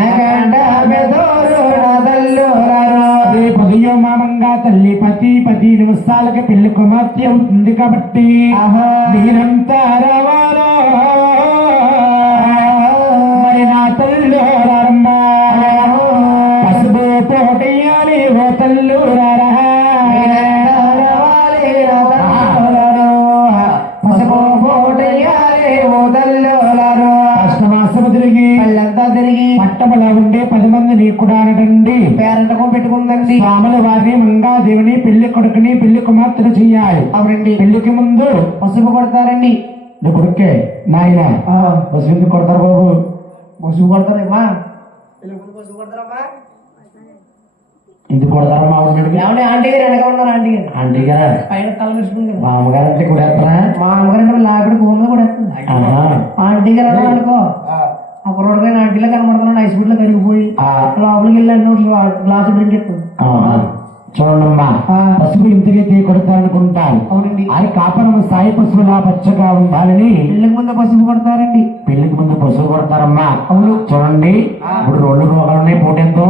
నాకంట పెద్దోరు నా తల్లుగారు. పదియో మామంగా తల్లి పది నిమిషాలకి పెళ్లి కుమార్తె అవుతుంది కాబట్టి నేనంతా రావాలో మరి నా తల్లురమ్మ, పసుపు పోటయ్యాలి ఓ తల్లురారా, పసుపు పోటయ్యాలి ఓ తల్లురారు. అష్టమాసము తిరిగి పళ్ళంతా తిరిగి పట్టబల ఉండే 10 మంది నీ కూడా అనటండి పేరంటకం పెట్టుకుందండి. స్వాముల వారిని మంగాదేవిని పెళ్లి కొడుకుని పెళ్లి కుమార్తెను చెయ్యాలి. అవునండి, పెళ్లికి ముందు పసుపు కొడతారండి. నీ కొడుకే నాయన పసుపు ఎందుకు కొడతారు బాబు? పసుపు కొడతారేమ్మా, పసుపు కొడతారమ్మా, ఎందుకు కొడతారమ్మా? ఏమంటే ఆంటీ గారు వెనక ఉన్నారు. ఆంటీ గారు పైన తల వేసుకుంది. మా అమ్మగారు అంటే కూడా వేస్తారా? మా అమ్మగారు అంటే లాగడి భూమి కూడా వేస్తుంది. ఆంటీ గారు అన్నారు అనుకో, ఆ కుర్రోడు ఆంటీలో కనబడుతున్నాడు, ఐస్ బీట్ లో కరిగిపోయి లోపలికి వెళ్ళి అన్నోటి గ్లాసు డ్రింక్ ఎత్తుంది. చూడమ్మా, పసుపు ఇంటికి కొడతారనుకుంటాను. అవునండి, అది కాపరం సాయి పసుపులా పచ్చగా ఉండాలని పెళ్లికి ముందు పసుపు కొడతారండి. పెళ్లికి ముందు పసుపు కొడతారమ్మా. అవును, చూడండి ఇప్పుడు 2 రోగాలు ఉన్నాయి. పోటెంతో